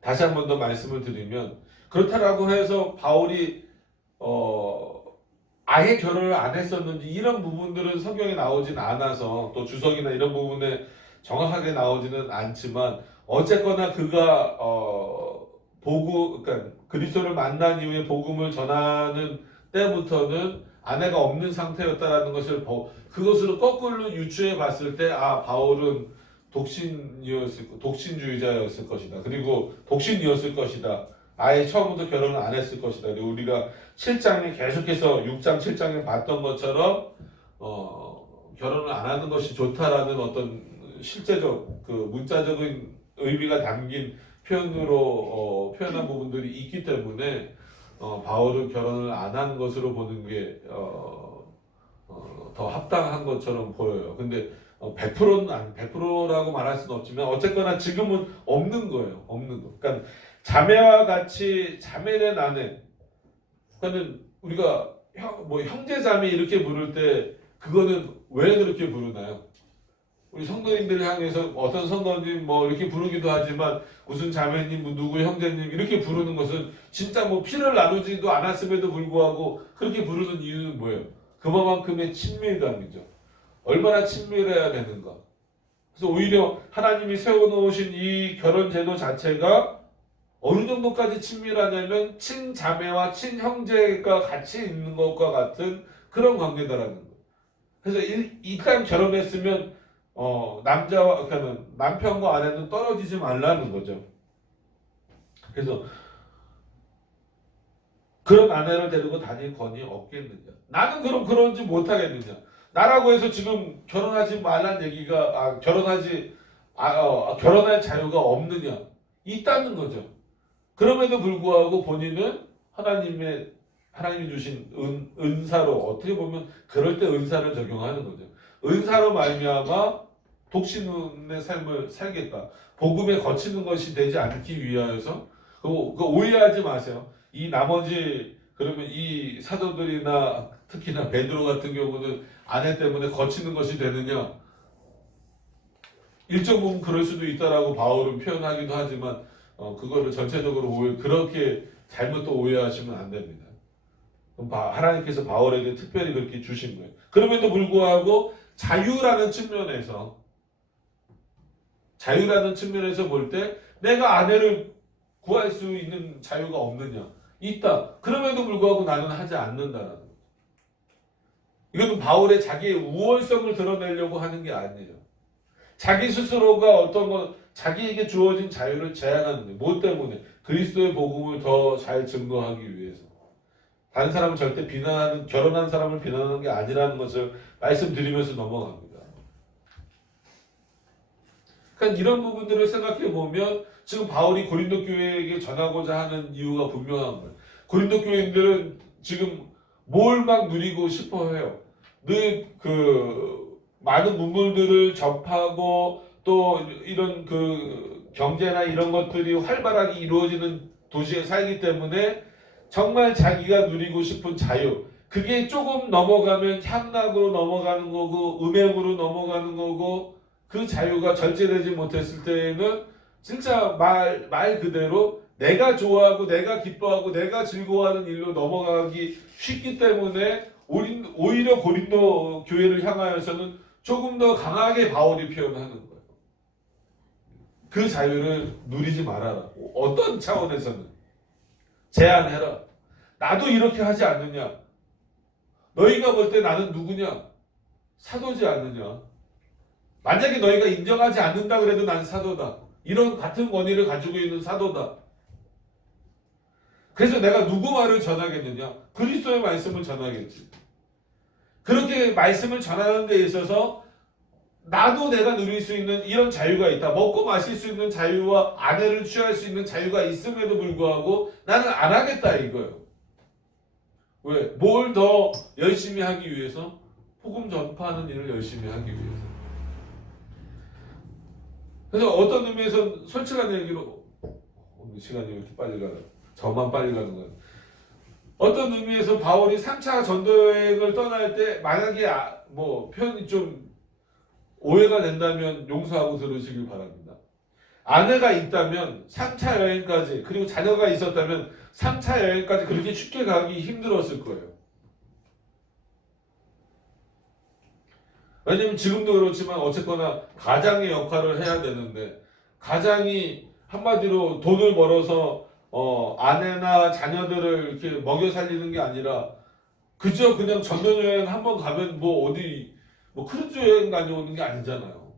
다시 한 번 더 말씀을 드리면 그렇다라고 해서 바울이 아예 결혼을 안 했었는지 이런 부분들은 성경에 나오진 않아서 또 주석이나 이런 부분에 정확하게 나오지는 않지만 어쨌거나 그가 그러니까 그리스도를 만난 이후에 복음을 전하는 때부터는 아내가 없는 상태였다라는 것을 그것으로 거꾸로 유추해 봤을 때 바울은 독신주의자였을 것이다. 그리고 독신이었을 것이다. 아예 처음부터 결혼을 안 했을 것이다. 그리고 우리가 7장에 계속해서 6장, 7장에 봤던 것처럼 결혼을 안 하는 것이 좋다라는 어떤 실제적 문자적인 의미가 담긴 표현으로 표현한 부분들이 있기 때문에 바울은 결혼을 안 한 것으로 보는 게 더 합당한 것처럼 보여요. 근데 100%는 100%라고 말할 수는 없지만 어쨌거나 지금은 없는 거예요. 없는 거. 그러니까 자매와 같이 자매된 아내. 그러니까는 우리가 뭐 형제 자매 이렇게 부를 때 그거는 왜 그렇게 부르나요? 우리 성도님들 향해서 어떤 성도님 뭐 이렇게 부르기도 하지만 무슨 자매님, 뭐 누구 형제님 이렇게 부르는 것은 진짜 뭐 피를 나누지도 않았음에도 불구하고 그렇게 부르는 이유는 뭐예요? 그만큼의 친밀감이죠. 얼마나 친밀해야 되는가. 그래서 오히려 하나님이 세워놓으신 이 결혼 제도 자체가 어느 정도까지 친밀하냐면 친자매와 친형제가 같이 있는 것과 같은 그런 관계다라는 거예요. 그래서 일단 결혼했으면 남자와 그러니까 남편과 아내는 떨어지지 말라는 거죠. 그래서 그런 아내를 데리고 다닐 권위 없겠느냐? 나는 그럼 그런지 못하겠느냐? 나라고 해서 지금 결혼하지 말란 얘기가 결혼할 자유가 없느냐? 있다는 거죠. 그럼에도 불구하고 본인은 하나님이 주신 은사로 어떻게 보면 그럴 때 은사를 적용하는 거죠. 은사로 말미암아 독신의 삶을 살겠다. 복음에 거치는 것이 되지 않기 위하여서 그거 오해하지 마세요. 이 나머지 그러면 이 사도들이나 특히나 베드로 같은 경우는 아내 때문에 거치는 것이 되느냐? 일정 부분 그럴 수도 있다라고 바울은 표현하기도 하지만 그거를 전체적으로 그렇게 잘못 또 오해하시면 안 됩니다. 그럼 하나님께서 바울에게 특별히 그렇게 주신 거예요. 그럼에도 불구하고 자유라는 측면에서 볼 때 내가 아내를 구할 수 있는 자유가 없느냐? 있다. 그럼에도 불구하고 나는 하지 않는다라는 거죠. 이것은 바울의 자기의 우월성을 드러내려고 하는 게 아니에요. 자기 스스로가 자기에게 주어진 자유를 제한하는 거예요. 뭐 때문에? 그리스도의 복음을 더 잘 증거하기 위해서. 다른 사람을 절대 결혼한 사람을 비난하는 게 아니라는 것을 말씀드리면서 넘어갑니다. 그러니까 이런 부분들을 생각해 보면 지금 바울이 고린도 교회에게 전하고자 하는 이유가 분명한 거예요. 고린도 교인들은 지금 뭘 막 누리고 싶어 해요. 늘 많은 문물들을 접하고 또 이런 경제나 이런 것들이 활발하게 이루어지는 도시에 살기 때문에 정말 자기가 누리고 싶은 자유, 그게 조금 넘어가면 향락으로 넘어가는 거고 음행으로 넘어가는 거고 그 자유가 절제되지 못했을 때에는 진짜 말 그대로 내가 좋아하고 내가 기뻐하고 내가 즐거워하는 일로 넘어가기 쉽기 때문에 오히려 고린도 교회를 향하여서는 조금 더 강하게 바울이 표현하는 거예요. 그 자유를 누리지 말아라. 어떤 차원에서는 제한해라. 나도 이렇게 하지 않느냐? 너희가 볼 때 나는 누구냐? 사도지 않느냐? 만약에 너희가 인정하지 않는다 그래도 난 사도다. 이런 같은 권위를 가지고 있는 사도다. 그래서 내가 누구 말을 전하겠느냐? 그리스도의 말씀을 전하겠지. 그렇게 말씀을 전하는 데 있어서 나도 내가 누릴 수 있는 이런 자유가 있다. 먹고 마실 수 있는 자유와 아내를 취할 수 있는 자유가 있음에도 불구하고 나는 안 하겠다 이거예요. 왜? 뭘 더 열심히 하기 위해서? 복음 전파하는 일을 열심히 하기 위해서. 그래서 어떤 의미에서 솔직한 얘기로 시간이 왜 이렇게 빨리 가나? 저만 빨리 가는 거예요. 어떤 의미에서 바울이 3차 전도 여행을 떠날 때 만약에 표현이 좀 오해가 된다면 용서하고 들으시길 바랍니다. 아내가 있다면 3차 여행까지 그리고 자녀가 있었다면 3차 여행까지 그렇게 쉽게 가기 힘들었을 거예요. 왜냐면 지금도 그렇지만 어쨌거나 가장의 역할을 해야 되는데 가장이 한마디로 돈을 벌어서 아내나 자녀들을 이렇게 먹여 살리는 게 아니라 그저 그냥 전도 여행 한번 가면 크루즈 여행 다녀오는 게 아니잖아요.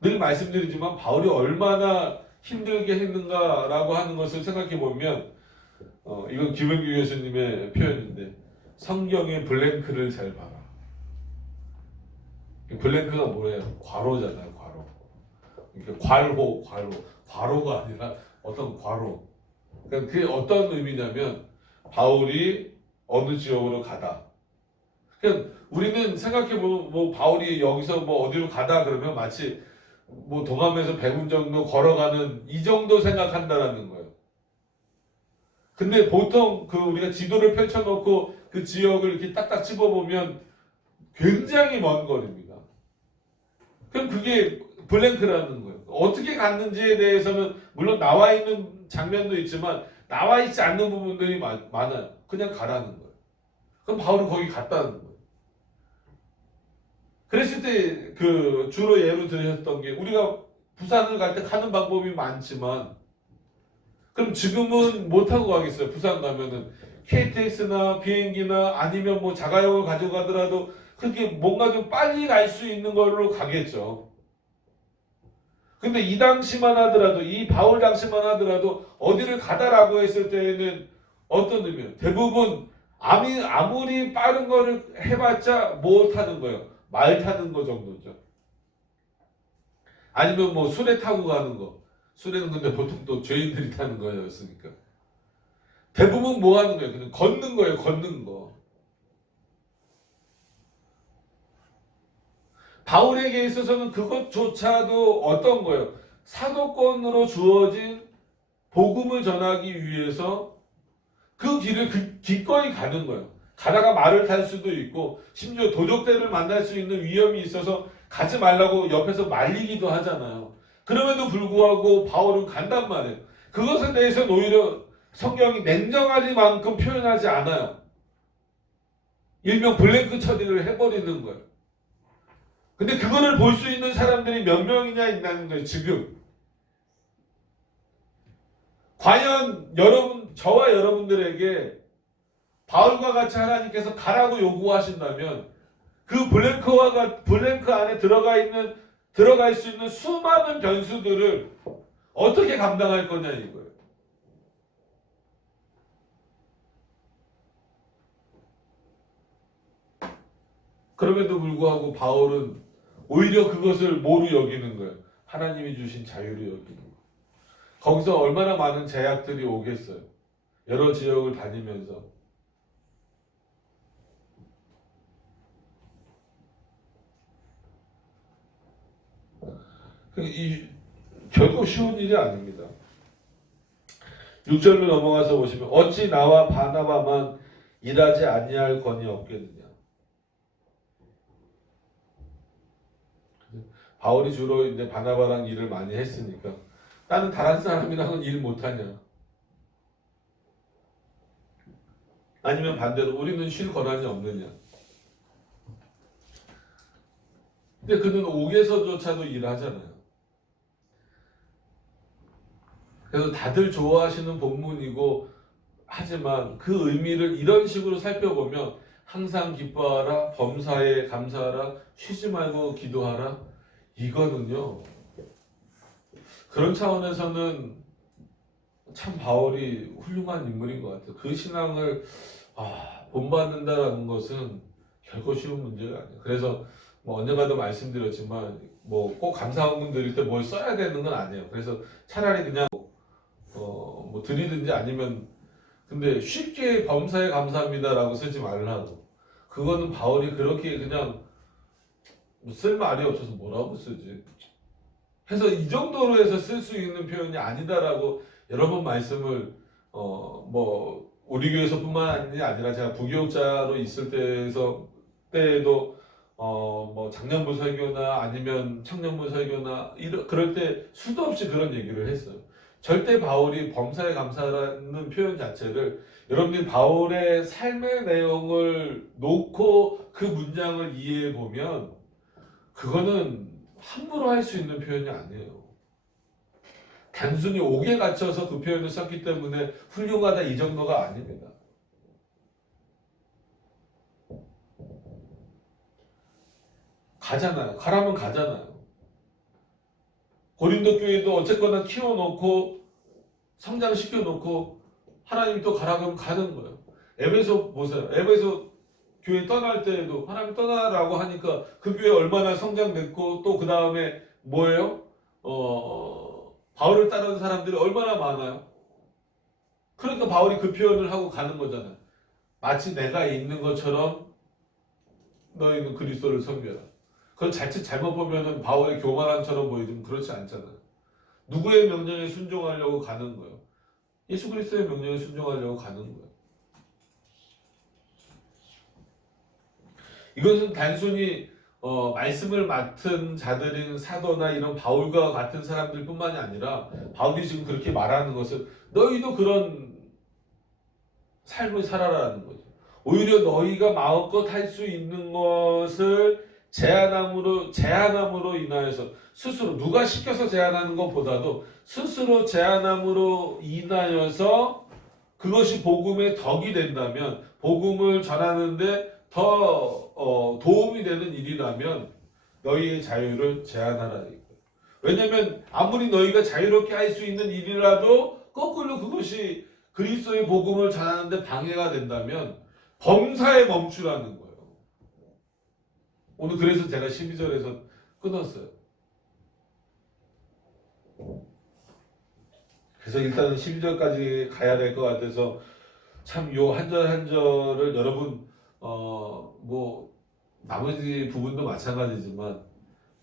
늘 말씀드리지만 바울이 얼마나 힘들게 했는가라고 하는 것을 생각해 보면 이건 김은규 교수님의 표현인데 성경의 블랭크를 잘 봐라. 블랭크가 뭐예요? 괄호잖아요. 괄호. 그러니까 괄호가 아니라 어떤 괄호. 그러니까 그게 어떤 의미냐면 바울이 어느 지역으로 가다. 그러니까 우리는 생각해보면 뭐 바울이 여기서 뭐 어디로 가다 그러면 마치 뭐 동함에서 100분 정도 걸어가는 이 정도 생각한다라는 거예요. 근데 보통 그 우리가 지도를 펼쳐놓고 그 지역을 이렇게 딱딱 집어보면 굉장히 먼 거리입니다. 그럼 그게 블랭크라는 거예요. 어떻게 갔는지에 대해서는 물론 나와 있는 장면도 있지만 나와 있지 않는 부분들이 많아요. 그냥 가라는 거예요. 그럼 바울은 거기 갔다는 거예요. 그랬을 때 그 주로 예로 들으셨던 게 우리가 부산을 갈 때 가는 방법이 많지만 그럼 지금은 못 타고 가겠어요. 부산 가면은 KTX나 비행기나 아니면 뭐 자가용을 가져가더라도 그렇게 뭔가 좀 빨리 갈 수 있는 걸로 가겠죠. 근데 이 당시만 하더라도 이 바울 당시만 하더라도 어디를 가다라고 했을 때에는 어떤 의미예요? 대부분 아무리 빠른 거를 해봤자 뭐 타는 거예요? 말 타는 거 정도죠. 아니면 뭐 수레 타고 가는 거. 수레는 근데 보통 또 죄인들이 타는 거였으니까. 대부분 뭐 하는 거예요? 그냥 걷는 거예요, 걷는 거. 바울에게 있어서는 그것조차도 어떤 거예요? 사도권으로 주어진 복음을 전하기 위해서 그 길을 기꺼이 가는 거예요. 가다가 말을 탈 수도 있고 심지어 도적대를 만날 수 있는 위험이 있어서 가지 말라고 옆에서 말리기도 하잖아요. 그럼에도 불구하고 바울은 간단 말이에요. 그것에 대해서는 오히려 성경이 냉정하리만큼 표현하지 않아요. 일명 블랭크 처리를 해버리는 거예요. 근데 그거를 볼 수 있는 사람들이 몇 명이냐 있다는 거예요, 지금. 과연 저와 여러분들에게 바울과 같이 하나님께서 가라고 요구하신다면 그 블랭크 안에 들어갈 수 있는 수많은 변수들을 어떻게 감당할 거냐 이거예요. 그럼에도 불구하고 바울은 오히려 그것을 뭐로 여기는 거예요? 하나님이 주신 자유로 여기는 거예요. 거기서 얼마나 많은 제약들이 오겠어요. 여러 지역을 다니면서. 결코 쉬운 일이 아닙니다. 6절로 넘어가서 보시면 어찌 나와 바나바만 일하지 아니할 권이 없겠느냐. 바울이 주로 이제 바나바랑 일을 많이 했으니까 나는 다른 사람이랑은 일 못하냐. 아니면 반대로 우리는 쉴 권한이 없느냐. 근데 그는 옥에서조차도 일하잖아요. 그래서 다들 좋아하시는 본문이고 하지만 그 의미를 이런 식으로 살펴보면 항상 기뻐하라, 범사에 감사하라, 쉬지 말고 기도하라. 이거는요. 그런 차원에서는 참 바울이 훌륭한 인물인 것 같아요. 그 신앙을 본받는다라는 것은 결코 쉬운 문제가 아니에요. 그래서 뭐 언젠가도 말씀드렸지만 뭐 꼭 감사원금 드릴 때 뭘 써야 되는 건 아니에요. 그래서 차라리 그냥 뭐 드리든지 아니면 근데 쉽게 범사에 감사합니다라고 쓰지 말라고. 그거는 바울이 그렇게 그냥 쓸 말이 없어서 뭐라고 쓰지. 해서 이 정도로 해서 쓸 수 있는 표현이 아니다라고 여러 번 말씀을 뭐 우리 교회에서뿐만 아니라 제가 부교육자로 있을 때에도 뭐 작년부 설교나 아니면 청년부 설교나 그럴 때 수도 없이 그런 얘기를 했어요. 절대 바울이 범사에 감사라는 표현 자체를 여러분들이 바울의 삶의 내용을 놓고 그 문장을 이해해 보면 그거는 함부로 할 수 있는 표현이 아니에요. 단순히 옥에 갇혀서 그 표현을 썼기 때문에 훌륭하다 이 정도가 아닙니다. 가잖아요. 가라면 가잖아요. 고린도 교회도 어쨌거나 키워놓고 성장시켜놓고 하나님이 또 가라 그러면 가는 거예요. 에베소 보세요. 에베소 교회 떠날 때에도 하나님 떠나라고 하니까 그 교회 얼마나 성장됐고 또 그 다음에 뭐예요? 바울을 따르는 사람들이 얼마나 많아요? 그러니까 바울이 그 표현을 하고 가는 거잖아요. 마치 내가 있는 것처럼 너희는 그리스도를 섬겨라. 그건 자칫 잘못 보면은 바울의 교만함처럼 보이지만 그렇지 않잖아요. 누구의 명령에 순종하려고 가는 거예요? 예수 그리스도의 명령에 순종하려고 가는 거예요. 이것은 단순히 말씀을 맡은 자들인 사도나 이런 바울과 같은 사람들뿐만이 아니라 바울이 지금 그렇게 말하는 것은 너희도 그런 삶을 살아라는 거죠. 오히려 너희가 마음껏 할 수 있는 것을 제한함으로 인하여서 스스로 누가 시켜서 제한하는 것보다도 스스로 제한함으로 인하여서 그것이 복음의 덕이 된다면 복음을 전하는데 더 도움이 되는 일이라면 너희의 자유를 제한하라 이거예요. 왜냐하면 아무리 너희가 자유롭게 할 수 있는 일이라도 거꾸로 그것이 그리스도의 복음을 전하는데 방해가 된다면 범사에 멈추라는 거예요. 오늘 그래서 제가 12절에서 끊었어요. 그래서 일단은 12절까지 가야 될 것 같아서 참 요 한 절 한 절을 여러분 뭐 나머지 부분도 마찬가지지만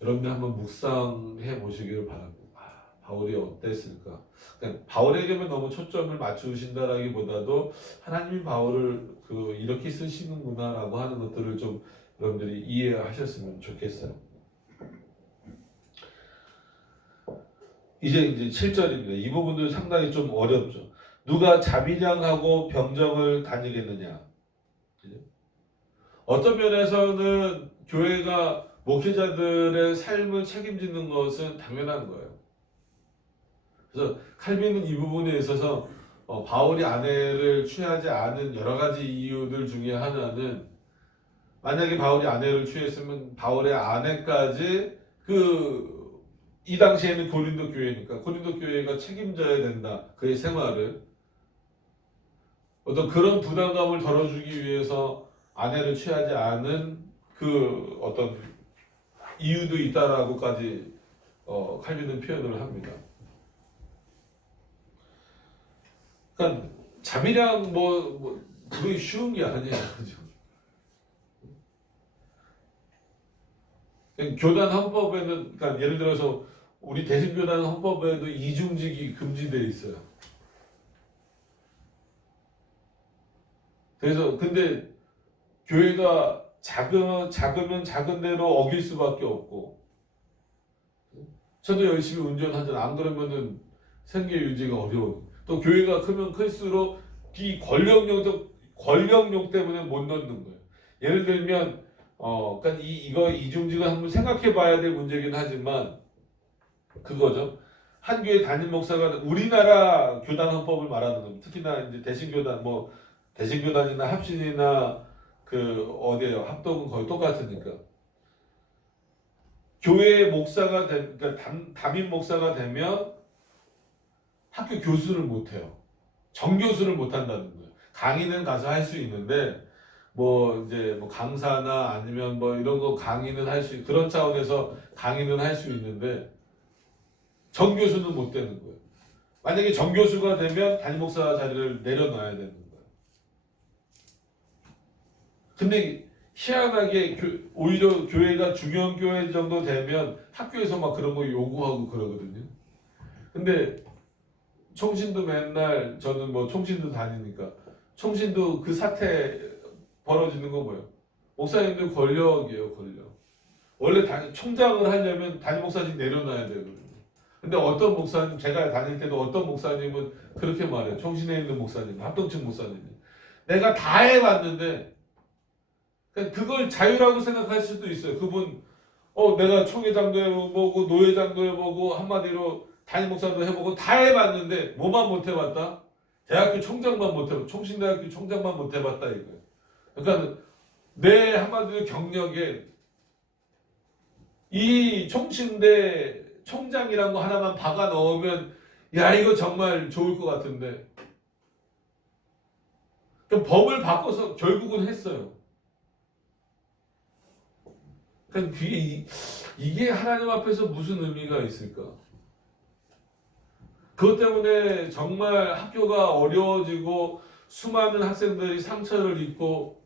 여러분들 한번 묵상해 보시기를 바랍니다. 바울이 어땠을까? 그러니까 바울에게만 너무 초점을 맞추신다라기보다도 하나님이 바울을 이렇게 쓰시는구나라고 하는 것들을 좀 여러분들이 이해하셨으면 좋겠어요. 이제 7절입니다. 이 부분도 상당히 좀 어렵죠. 누가 자비량하고 병정을 다니겠느냐? 어떤 면에서는 교회가 목회자들의 삶을 책임지는 것은 당연한 거예요. 그래서 칼빈은 이 부분에 있어서 바울이 아내를 취하지 않은 여러 가지 이유들 중에 하나는 만약에 바울이 아내를 취했으면 바울의 아내까지 이 당시에는 고린도 교회니까 고린도 교회가 책임져야 된다. 그의 생활을 어떤 그런 부담감을 덜어주기 위해서 아내를 취하지 않은 어떤 이유도 있다라고까지 칼빈은 표현을 합니다. 그러니까 자비량 그게 쉬운 게 아니에요, 그죠? 교단 헌법에는 그러니까 예를 들어서 우리 대신교단 헌법에도 이중직이 금지되어 있어요. 그래서 근데 교회가 작으면 작은 대로 어길 수밖에 없고 저도 열심히 운전하잖아. 안 그러면은 생계 유지가 어려워. 또 교회가 크면 클수록 이 권력용 때문에 못 넣는 거예요. 예를 들면 그러니까 이거 이중직은 한번 생각해 봐야 될 문제긴 하지만 그거죠. 한 교회 담임 목사가 우리나라 교단 헌법을 말하는 겁니다. 특히나 이제 대신교단이나 합신이나 어디에요? 합동은 거의 똑같으니까. 교회 목사가 그러니까 담임 목사가 되면 학교 교수를 못 해요. 정교수를 못 한다는 거예요. 강의는 가서 할 수 있는데 강사나 아니면 이런 거 강의는 할 수 그런 차원에서 강의는 할 수 있는데 정교수는 못 되는 거예요. 만약에 정교수가 되면 담임 목사 자리를 내려놔야 되는 거예요. 근데 희한하게 오히려 교회가 중형 교회 정도 되면 학교에서 막 그런 거 요구하고 그러거든요. 근데 총신도 맨날 저는 총신도 다니니까 총신도 그 사태 벌어지는 거 뭐예요? 목사님들 권력이에요, 권력. 원래 총장을 하려면 담임 목사님 내려놔야 되거든요. 근데 어떤 목사님, 제가 다닐 때도 어떤 목사님은 그렇게 말해요. 총신에 있는 목사님, 합동층 목사님이. 내가 다 해봤는데 그걸 자유라고 생각할 수도 있어요. 그분 내가 총회장도 해보고 노회장도 해보고 한마디로 담임 목사도 해보고 다 해봤는데 뭐만 못 해봤다? 대학교 총장만 못 해봤다. 총신대학교 총장만 못 해봤다 이거예요. 그러니까 내 한마디로 경력에 이 총신대 총장이란 거 하나만 박아 넣으면 야 이거 정말 좋을 것 같은데 그럼 법을 바꿔서 결국은 했어요. 그러니까 이게 하나님 앞에서 무슨 의미가 있을까? 그것 때문에 정말 학교가 어려워지고 수많은 학생들이 상처를 입고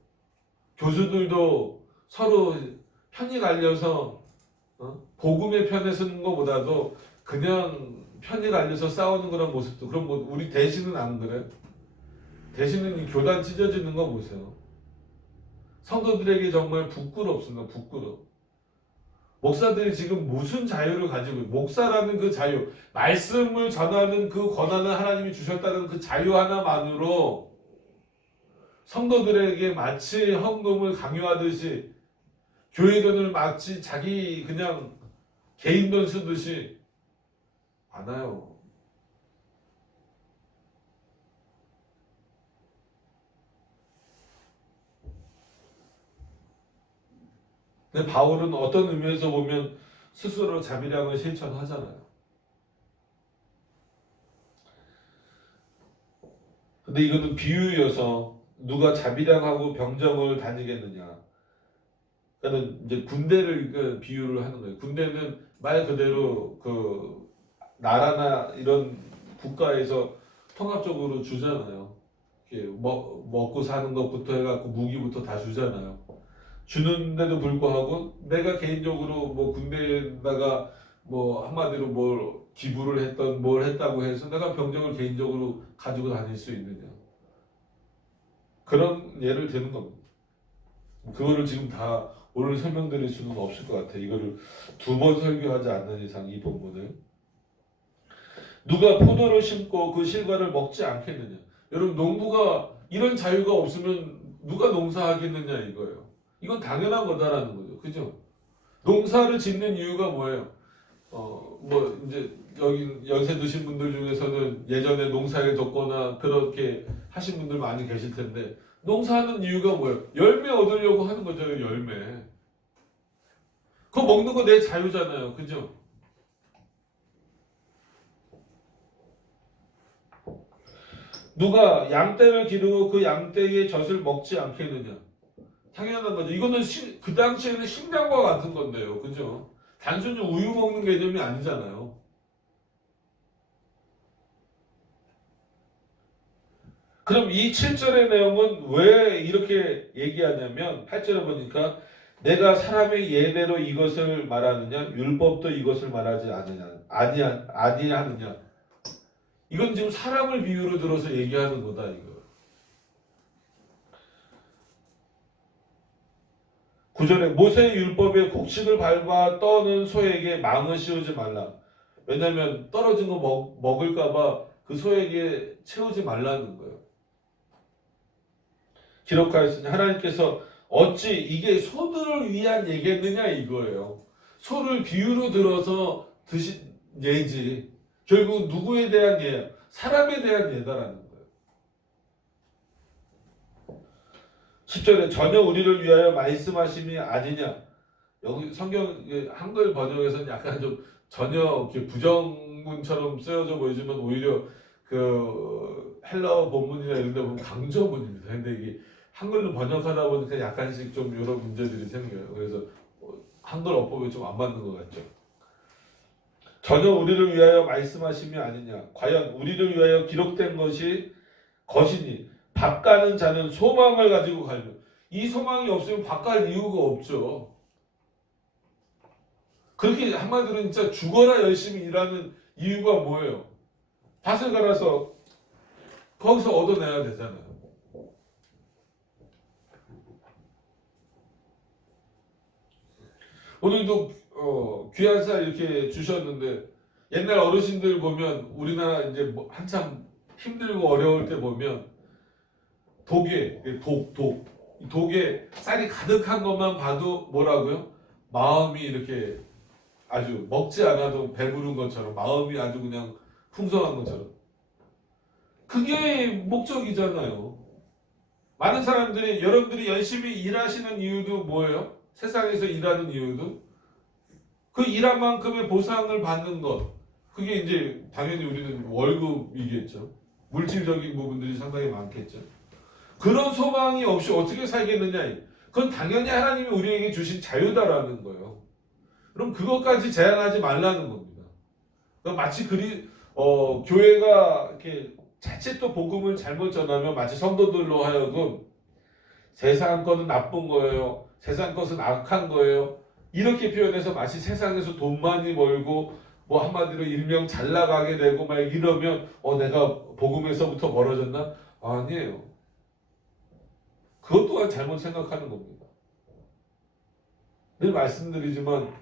교수들도 서로 편이 갈려서 복음의 편에 서는 것보다도 그냥 편이 갈려서 싸우는 그런 모습도 그럼 뭐 우리 대신은 안 그래? 대신은 이 교단 찢어지는 거 보세요. 성도들에게 정말 부끄럽습니다. 부끄러워. 목사들이 지금 무슨 자유를 가지고 목사라는 그 자유, 말씀을 전하는 그 권한을 하나님이 주셨다는 그 자유 하나만으로 성도들에게 마치 헌금을 강요하듯이 교회 돈을 마치 자기 그냥 개인 돈 쓰듯이 많아요. 근데 바울은 어떤 의미에서 보면 스스로 자비량을 실천하잖아요. 근데 이거는 비유여서 누가 자비량하고 병정을 다니겠느냐. 그러니까 이제 군대를 비유를 하는 거예요. 군대는 말 그대로 그 나라나 이런 국가에서 통합적으로 주잖아요. 이렇게 먹고 사는 것부터 해갖고 무기부터 다 주잖아요. 주는데도 불구하고 내가 개인적으로 뭐 군대에다가 뭐 한마디로 뭘 기부를 했던 뭘 했다고 해서 내가 병정을 개인적으로 가지고 다닐 수 있느냐. 그런 예를 드는 겁니다. 그거를 지금 다 오늘 설명드릴 수는 없을 것 같아요. 이거를 2번 설교하지 않는 이상 이 본문을. 누가 포도를 심고 그 실과를 먹지 않겠느냐. 여러분 농부가 이런 자유가 없으면 누가 농사하겠느냐 이거예요. 이건 당연한 거다라는 거죠. 그죠? 농사를 짓는 이유가 뭐예요? 뭐 이제 여기 연세 드신 분들 중에서는 예전에 농사에 뒀거나 그렇게 하신 분들 많이 계실 텐데 농사하는 이유가 뭐예요? 열매 얻으려고 하는 거죠. 열매. 그거 먹는 거 내 자유잖아요. 그죠? 누가 양떼를 기르고 그 양떼의 젖을 먹지 않겠느냐? 당연한 거죠. 이거는 그 당시에는 식량과 같은 건데요. 그죠? 단순히 우유 먹는 개념이 아니잖아요. 그럼 이 7절의 내용은 왜 이렇게 얘기하냐면 8절에 보니까 내가 사람의 예대로 이것을 말하느냐 율법도 이것을 말하지 아니하느냐. 이건 지금 사람을 비유로 들어서 얘기하는 거다 이거. 9절에 모세의 율법에 곡식을 밟아 떠는 소에게 망을 씌우지 말라. 왜냐하면 떨어진 거 먹을까봐 그 소에게 채우지 말라는 거예요. 기록하였으니 하나님께서 어찌 이게 소들을 위한 예겠느냐 이거예요. 소를 비유로 들어서 드신 예지. 결국 누구에 대한 예야? 사람에 대한 예다라는 거예요. 10절에 전혀 우리를 위하여 말씀하심이 아니냐. 여기 성경 한글 번역에서는 약간 좀 전혀 이렇게 부정문처럼 쓰여져 보이지만 오히려 그 헬라어 본문이나 이런 데 보면 강조문입니다. 근데 이게 한글로 번역하다 보니까 약간씩 좀 이런 문제들이 생겨요. 그래서 한글 어법이 좀 안 맞는 것 같죠. 전혀 우리를 위하여 말씀하심이 아니냐. 과연 우리를 위하여 기록된 것이니 밥 가는 자는 소망을 가지고 갈며. 이 소망이 없으면 밥 갈 이유가 없죠. 그렇게 한마디로 진짜 죽어라 열심히 일하는 이유가 뭐예요? 밭을 갈아서 거기서 얻어내야 되잖아요. 오늘도 귀한 쌀 이렇게 주셨는데 옛날 어르신들 보면 우리나라 이제 뭐 한참 힘들고 어려울 때 보면 독에 쌀이 가득한 것만 봐도 뭐라고요? 마음이 이렇게 아주 먹지 않아도 배부른 것처럼 마음이 아주 그냥 풍성한 것처럼 그게 목적이잖아요. 많은 사람들이 여러분들이 열심히 일하시는 이유도 뭐예요? 세상에서 일하는 이유도 그 일한 만큼의 보상을 받는 것. 그게 이제 당연히 우리는 월급이겠죠. 물질적인 부분들이 상당히 많겠죠. 그런 소망이 없이 어떻게 살겠느냐. 그건 당연히 하나님이 우리에게 주신 자유다라는 거예요. 그럼 그것까지 제한하지 말라는 겁니다. 그러니까 마치 교회가 이렇게 자칫 또 복음을 잘못 전하면 마치 성도들로 하여금 세상 거는 나쁜 거예요. 세상 것은 악한 거예요. 이렇게 표현해서 마치 세상에서 돈 많이 벌고 뭐 한마디로 일명 잘 나가게 되고 막 이러면 내가 복음에서부터 멀어졌나? 아니에요. 그것 또한 잘못 생각하는 겁니다. 늘 말씀드리지만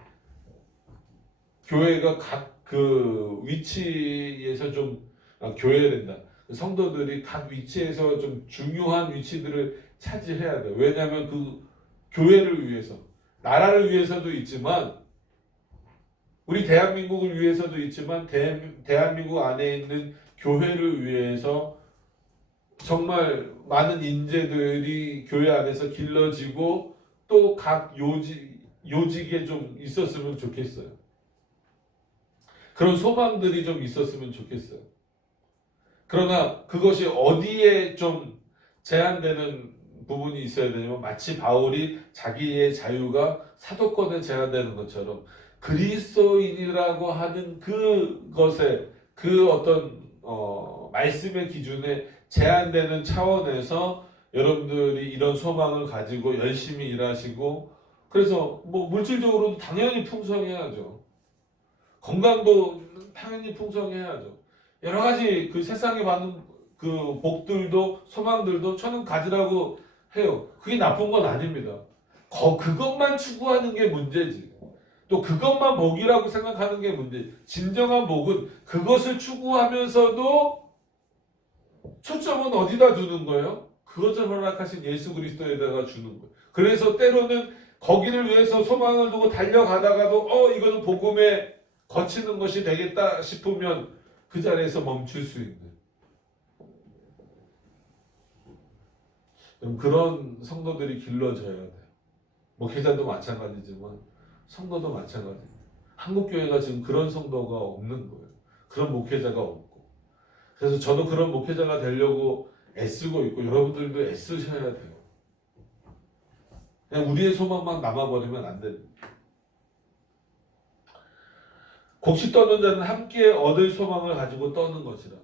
교회가 각 그 위치에서 좀 교회된다. 성도들이 각 위치에서 좀 중요한 위치들을 차지해야 돼요. 왜냐하면 그 교회를 위해서, 나라를 위해서도 있지만 우리 대한민국을 위해서도 있지만 대한민국 안에 있는 교회를 위해서 정말 많은 인재들이 교회 안에서 길러지고 또 각 요직에 좀 있었으면 좋겠어요. 그런 소망들이 좀 있었으면 좋겠어요. 그러나 그것이 어디에 좀 제한되는 부분이 있어야 되냐면 마치 바울이 자기의 자유가 사도권에 제한되는 것처럼 그리스도인이라고 하는 그것에 그 어떤 말씀의 기준에 제한되는 차원에서 여러분들이 이런 소망을 가지고 열심히 일하시고 그래서 뭐 물질적으로도 당연히 풍성해야죠. 건강도 당연히 풍성해야죠. 여러 가지 그 세상에 받는 그 복들도 소망들도 저는 가지라고 해요. 그게 나쁜 건 아닙니다. 그것만 추구하는 게 문제지. 또 그것만 복이라고 생각하는 게 문제. 진정한 복은 그것을 추구하면서도 초점은 어디다 두는 거예요? 그것을 허락하신 예수 그리스도에다가 주는 거예요. 그래서 때로는 거기를 위해서 소망을 두고 달려가다가도 이거는 복음에 거치는 것이 되겠다 싶으면 그 자리에서 멈출 수 있는 그런 성도들이 길러져야 돼요. 목회자도 마찬가지지만 성도도 마찬가지입니다. 한국교회가 지금 그런 성도가 없는 거예요. 그런 목회자가 없고. 그래서 저도 그런 목회자가 되려고 애쓰고 있고 여러분들도 애쓰셔야 돼요. 그냥 우리의 소망만 남아버리면 안 됩니다. 곡식 떠는 자는 함께 얻을 소망을 가지고 떠는 것이라.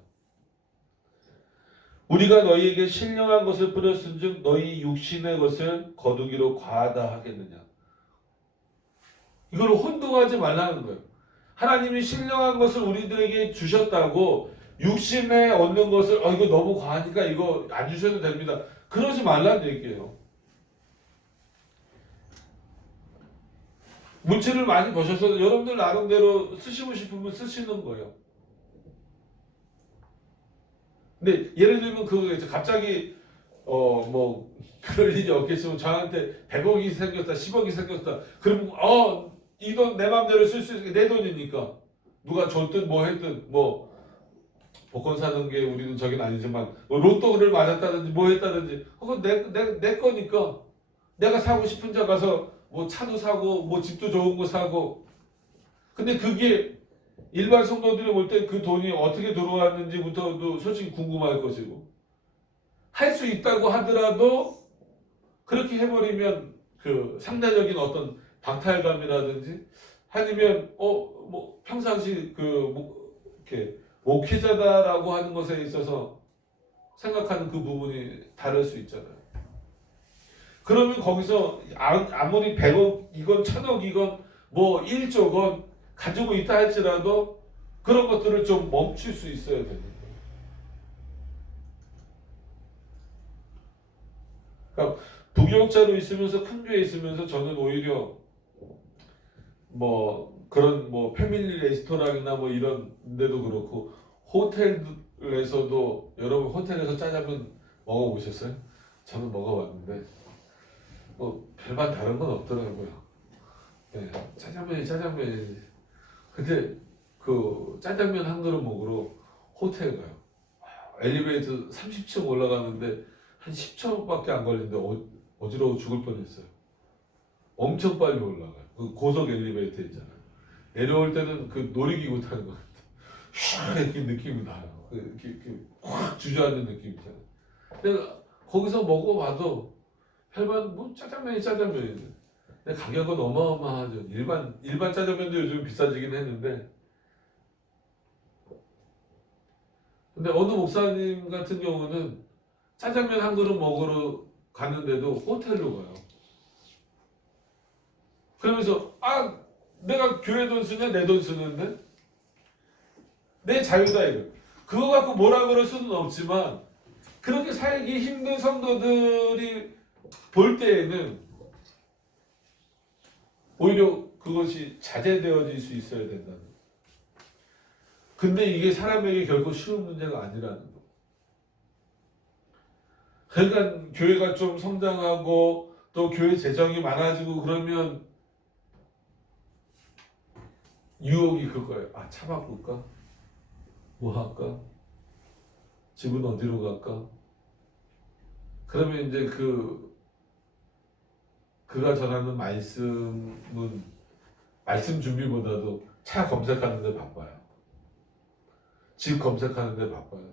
우리가 너희에게 신령한 것을 뿌렸은즉 너희 육신의 것을 거두기로 과하다 하겠느냐. 이걸 혼동하지 말라는 거예요. 하나님이 신령한 것을 우리들에게 주셨다고 육신에 얻는 것을 이거 너무 과하니까 이거 안 주셔도 됩니다. 그러지 말라는 얘기예요. 물질을 많이 버셔서 여러분들 나름대로 쓰시고 싶으면 쓰시는 거예요. 근데 예를 들면 갑자기 뭐 그럴 일이 없겠지만 저한테 100억이 생겼다 10억이 생겼다 그러면 이 돈 내 맘대로 쓸 수 있게 내 돈이니까 누가 줬든 뭐 했든 뭐 복권 사는 게 우리는 저긴 아니지만 뭐 로또를 맞았다든지 뭐 했다든지 그건 내 거니까 내가 사고 싶은 데 가서 뭐 차도 사고 뭐 집도 좋은 거 사고. 근데 그게 일반 성도들이 볼 때 그 돈이 어떻게 들어왔는지부터도 솔직히 궁금할 것이고 할 수 있다고 하더라도 그렇게 해버리면 그 상대적인 어떤 박탈감이라든지 아니면 뭐 평상시 이렇게 목회자다라고 하는 것에 있어서 생각하는 그 부분이 다를 수 있잖아요. 그러면 거기서 아무리 100억이건 1000억이건 뭐 1조건 가지고 있다 할지라도 그런 것들을 좀 멈출 수 있어야 되는 거예요. 그러니까 부교육자로 있으면서 큰 교회에 있으면서 저는 오히려 뭐 그런 뭐 패밀리 레스토랑이나 뭐 이런 데도 그렇고 호텔에서도 여러분 호텔에서 짜장면 먹어보셨어요? 저는 먹어봤는데 뭐 별반 다른 건 없더라고요. 네, 짜장면이. 근데 그 짜장면 한 그릇 먹으러 호텔 가요. 엘리베이터 30층 올라가는데 한 10초밖에 안 걸리는데 어지러워 죽을 뻔했어요. 엄청 빨리 올라가요. 그 고속 엘리베이터 있잖아요. 내려올 때는 그 놀이기구 타는 것 같아요. 이렇게 느낌이 나요. 이렇게 확 주저앉는 느낌 있잖아요. 근데 거기서 먹어봐도 별반 뭐 짜장면이. 근데 가격은 어마어마하죠. 일반 짜장면도 요즘 비싸지긴 했는데. 근데 어느 목사님 같은 경우는 짜장면 한 그릇 먹으러 가는데도 호텔로 가요. 그러면서 내가 교회 돈 쓰냐 내 돈 쓰는데 내 자유다 이거. 그거 갖고 뭐라 그럴 수는 없지만 그렇게 살기 힘든 성도들이 볼 때에는 오히려 그것이 자제되어질 수 있어야 된다는 거예요. 근데 이게 사람에게 결코 쉬운 문제가 아니라는 거예요. 그러니까 교회가 좀 성장하고 또 교회 재정이 많아지고 그러면 유혹이 그거예요. 차 바꿀까? 뭐 할까? 집은 어디로 갈까? 그러면 이제 그가 전하는 말씀은 말씀 준비보다도 차 검색하는 데 바빠요. 집 검색하는 데 바빠요.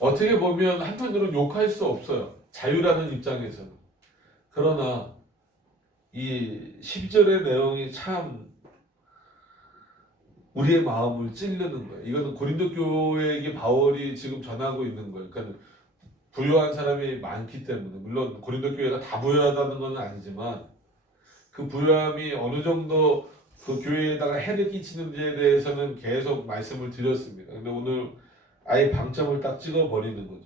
어떻게 보면 한편으로는 욕할 수 없어요. 자유라는 입장에서는. 그러나 이 12절의 내용이 참 우리의 마음을 찔르는 거예요. 이거는 고린도 교회에게 바울이 지금 전하고 있는 거예요. 그러니까 부유한 사람이 많기 때문에, 물론 고린도 교회가 다 부유하다는 건 아니지만 그 부유함이 어느 정도 그 교회에다가 해를 끼치는지에 대해서는 계속 말씀을 드렸습니다. 근데 오늘 아예 방점을 딱 찍어버리는 거죠.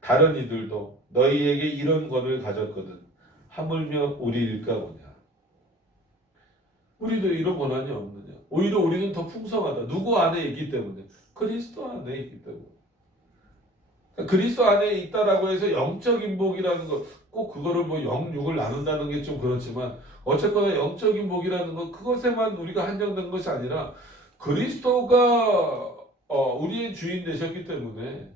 다른 이들도 너희에게 이런 권을 가졌거든 하물며 우리 일까 보냐. 우리도 이런 권한이 없느냐. 오히려 우리는 더 풍성하다. 누구 안에 있기 때문에? 그리스도 안에 있기 때문에. 그리스도 안에 있다라고 해서 영적인 복이라는 것, 꼭 그거를 뭐 영육을 나눈다는 게 좀 그렇지만 어쨌거나 영적인 복이라는 건 그것에만 우리가 한정된 것이 아니라 그리스도가 우리의 주인 되셨기 때문에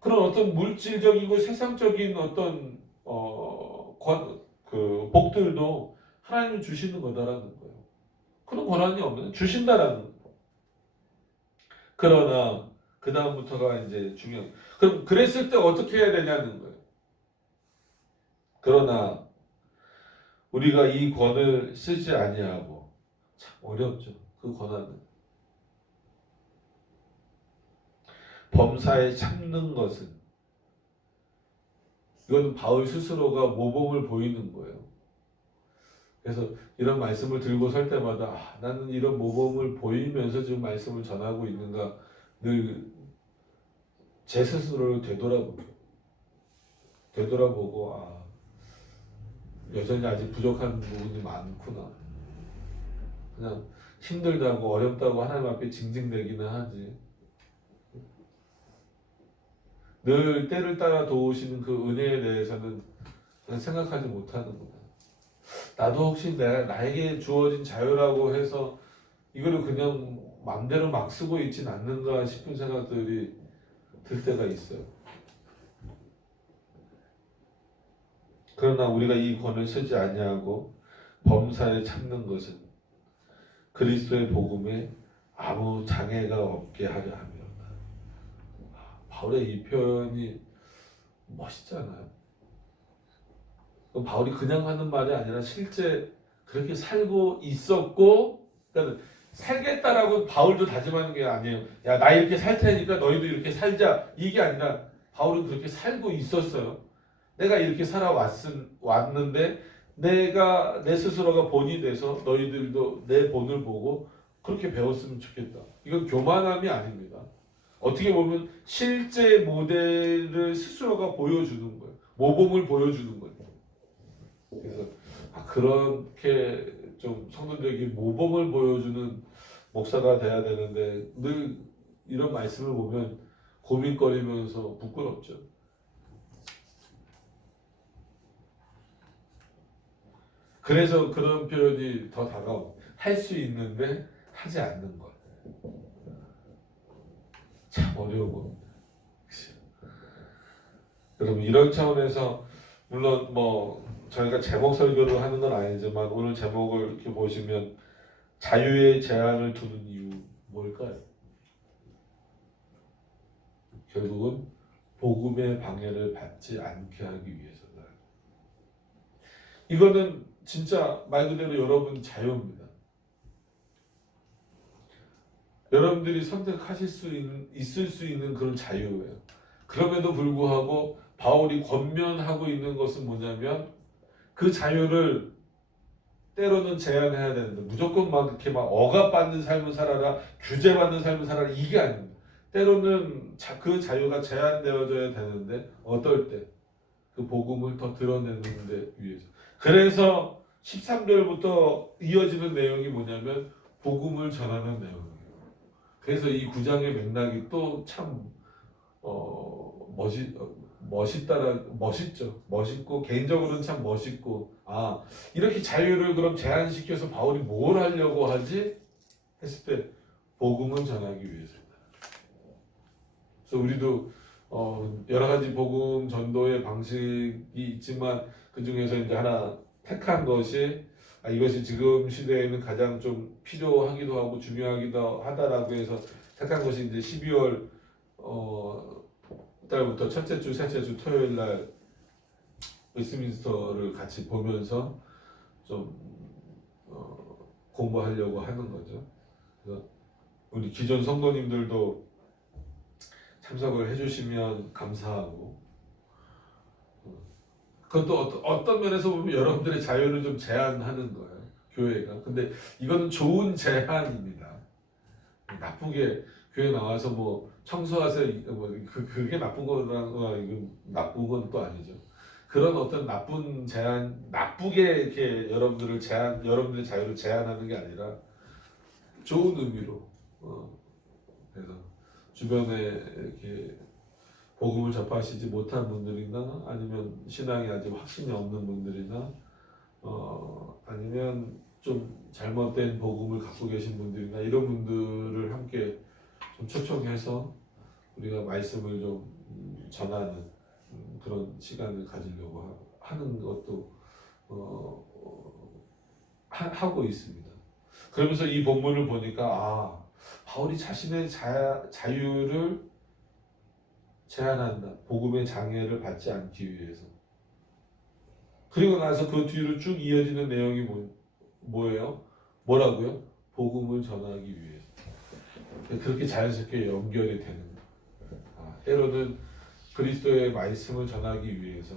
그런 어떤 물질적이고 세상적인 어떤 그 복들도 하나님이 주시는 거다라는 거예요. 그런 권한이 없는 주신다라는 거예요. 그러나 그 다음부터가 이제 중요한. 그럼 그랬을 때 어떻게 해야 되냐는 거예요. 그러나 우리가 이 권을 쓰지 아니하고 참 어렵죠. 그 권한은 범사에 참는 것은 이건 바울 스스로가 모범을 보이는 거예요. 그래서 이런 말씀을 들고 설 때마다 나는 이런 모범을 보이면서 지금 말씀을 전하고 있는가 늘 제 스스로를 되돌아보고 여전히 아직 부족한 부분이 많구나. 그냥 힘들다고 어렵다고 하나님 앞에 징징대기는 하지. 늘 때를 따라 도우시는 그 은혜에 대해서는 그냥 생각하지 못하는구나. 나도 혹시 나에게 주어진 자유라고 해서 이거를 그냥 맘대로 막 쓰고 있진 않는가 싶은 생각들이 들 때가 있어요. 그러나 우리가 이 권을 쓰지 아니하고 범사에 참는 것은 그리스도의 복음에 아무 장애가 없게 하려 함이로다. 바울의 이 표현이 멋있잖아요. 바울이 그냥 하는 말이 아니라 실제 그렇게 살고 있었고, 그러니까 살겠다라고 바울도 다짐하는 게 아니에요. 야, 나 이렇게 살 테니까 너희도 이렇게 살자. 이게 아니라 바울은 그렇게 살고 있었어요. 내가 이렇게 왔는데 내가 내 스스로가 본이 돼서 너희들도 내 본을 보고 그렇게 배웠으면 좋겠다. 이건 교만함이 아닙니다. 어떻게 보면 실제 모델을 스스로가 보여주는 거예요. 모범을 보여주는 거예요. 그래서 그렇게 좀 성도들에게 모범을 보여주는 목사가 돼야 되는데 늘 이런 말씀을 보면 고민거리면서 부끄럽죠. 그래서 그런 표현이 더 다가오고 할 수 있는데 하지 않는 것. 참 어려운 겁니다. 여러분 이런 차원에서 물론 뭐 저희가 제목 설교를 하는 건 아니지만 오늘 제목을 이렇게 보시면 자유의 제한을 두는 이유 뭘까요? 결국은 복음의 방해를 받지 않게 하기 위해서다. 이거는 진짜 말 그대로 여러분 자유입니다. 여러분들이 선택하실 수 있을 수 있는 그런 자유예요. 그럼에도 불구하고 바울이 권면하고 있는 것은 뭐냐면 그 자유를 때로는 제한해야 되는데 무조건 막 이렇게 막 억압받는 삶을 살아라, 규제받는 삶을 살아라 이게 아닙니다. 때로는 그 자유가 제한되어져야 되는데 어떨 때 그 복음을 더 드러내는 데 위해서. 그래서 13절부터 이어지는 내용이 뭐냐면 복음을 전하는 내용이에요. 그래서 이 9장의 맥락이 또 참 멋있죠. 멋있고 개인적으로는 참 멋있고 이렇게 자유를 그럼 제한시켜서 바울이 뭘 하려고 하지? 했을 때 복음을 전하기 위해서입니다. 그래서 우리도 여러 가지 복음 전도의 방식이 있지만 그 중에서 이제 하나 택한 것이 이것이 지금 시대에는 가장 좀 필요하기도 하고 중요하기도 하다라고 해서 택한 것이 이제 12월 달부터 첫째 주, 셋째 주 토요일 날 웨스트민스터를 같이 보면서 좀 공부하려고 하는 거죠. 그래서 우리 기존 성도님들도 참석을 해주시면 감사하고, 그것도 어떤 면에서 보면 여러분들의 자유를 좀 제한하는 거예요, 교회가. 근데 이거는 좋은 제한입니다. 나쁘게 교회 나와서 뭐 청소하세요, 그게 나쁜 거랑 이건 나쁜 건 또 아니죠. 그런 어떤 나쁜 제한, 나쁘게 이렇게 여러분들의 자유를 제한하는 게 아니라 좋은 의미로. 그래서 주변에 이렇게 복음을 접하시지 못한 분들이나 아니면 신앙이 아직 확신이 없는 분들이나 아니면 좀 잘못된 복음을 갖고 계신 분들이나 이런 분들을 함께 좀 초청해서 우리가 말씀을 좀 전하는 그런 시간을 가지려고 하는 것도 하고 있습니다. 그러면서 이 본문을 보니까 바울이 자신의 자유를 제한한다. 복음의 장애를 받지 않기 위해서. 그리고 나서 그 뒤로 쭉 이어지는 내용이 뭐예요? 뭐라고요? 복음을 전하기 위해서. 그렇게 자연스럽게 연결이 되는 거예요. 때로는 그리스도의 말씀을 전하기 위해서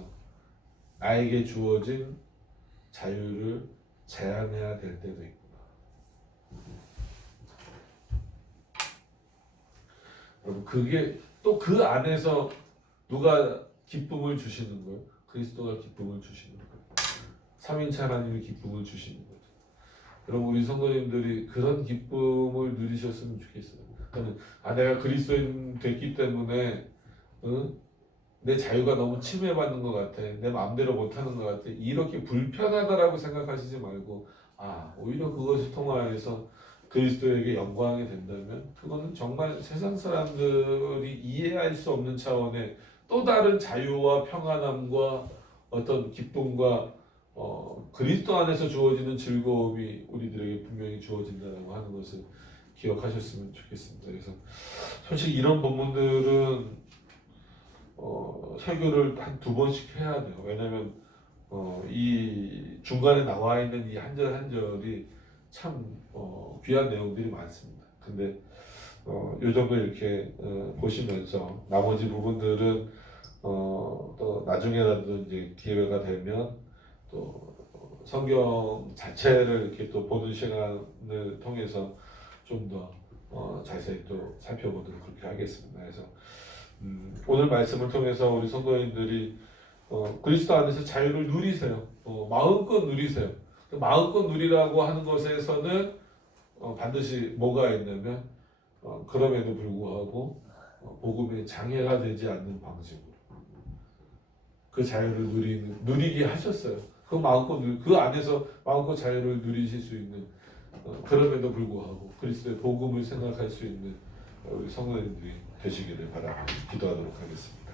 나에게 주어진 자유를 제한해야 될 때도 있구나. 여러분, 그게 또 그 안에서 누가 기쁨을 주시는 거예요? 그리스도가 기쁨을 주시는 거예요. 삼위일체 하나님이 기쁨을 주시는 거죠. 여러분, 우리 성도님들이 그런 기쁨을 누리셨으면 좋겠어요. 저는 내가 그리스도인 됐기 때문에 내 자유가 너무 침해받는 것 같아, 내 마음대로 못하는 것 같아, 이렇게 불편하다라고 생각하시지 말고 오히려 그것을 통하여서 그리스도에게 영광이 된다면 그거는 정말 세상 사람들이 이해할 수 없는 차원의 또 다른 자유와 평안함과 어떤 기쁨과 그리스도 안에서 주어지는 즐거움이 우리들에게 분명히 주어진다고 하는 것을 기억하셨으면 좋겠습니다. 그래서 솔직히 이런 본문들은 설교를 한 2번씩 해야 돼요. 왜냐하면 이 중간에 나와 있는 이 한 절 한 절이 참 귀한 내용들이 많습니다. 근데 요 정도 이렇게 보시면서 나머지 부분들은 또 나중에라도 이제 기회가 되면 또 성경 자체를 이렇게 또 보는 시간을 통해서 좀 더 자세히 또 살펴보도록 그렇게 하겠습니다. 그래서 오늘 말씀을 통해서 우리 성도님들이 그리스도 안에서 자유를 누리세요. 마음껏 누리세요. 마음껏 누리라고 하는 것에서는 반드시 뭐가 있냐면 그럼에도 불구하고 복음의 장애가 되지 않는 방식으로 그 자유를 누리게 하셨어요. 그 안에서 마음껏 자유를 누리실 수 있는 그럼에도 불구하고 그리스도의 복음을 생각할 수 있는 우리 성도님들이 되시기를 바라 기도하도록 하겠습니다.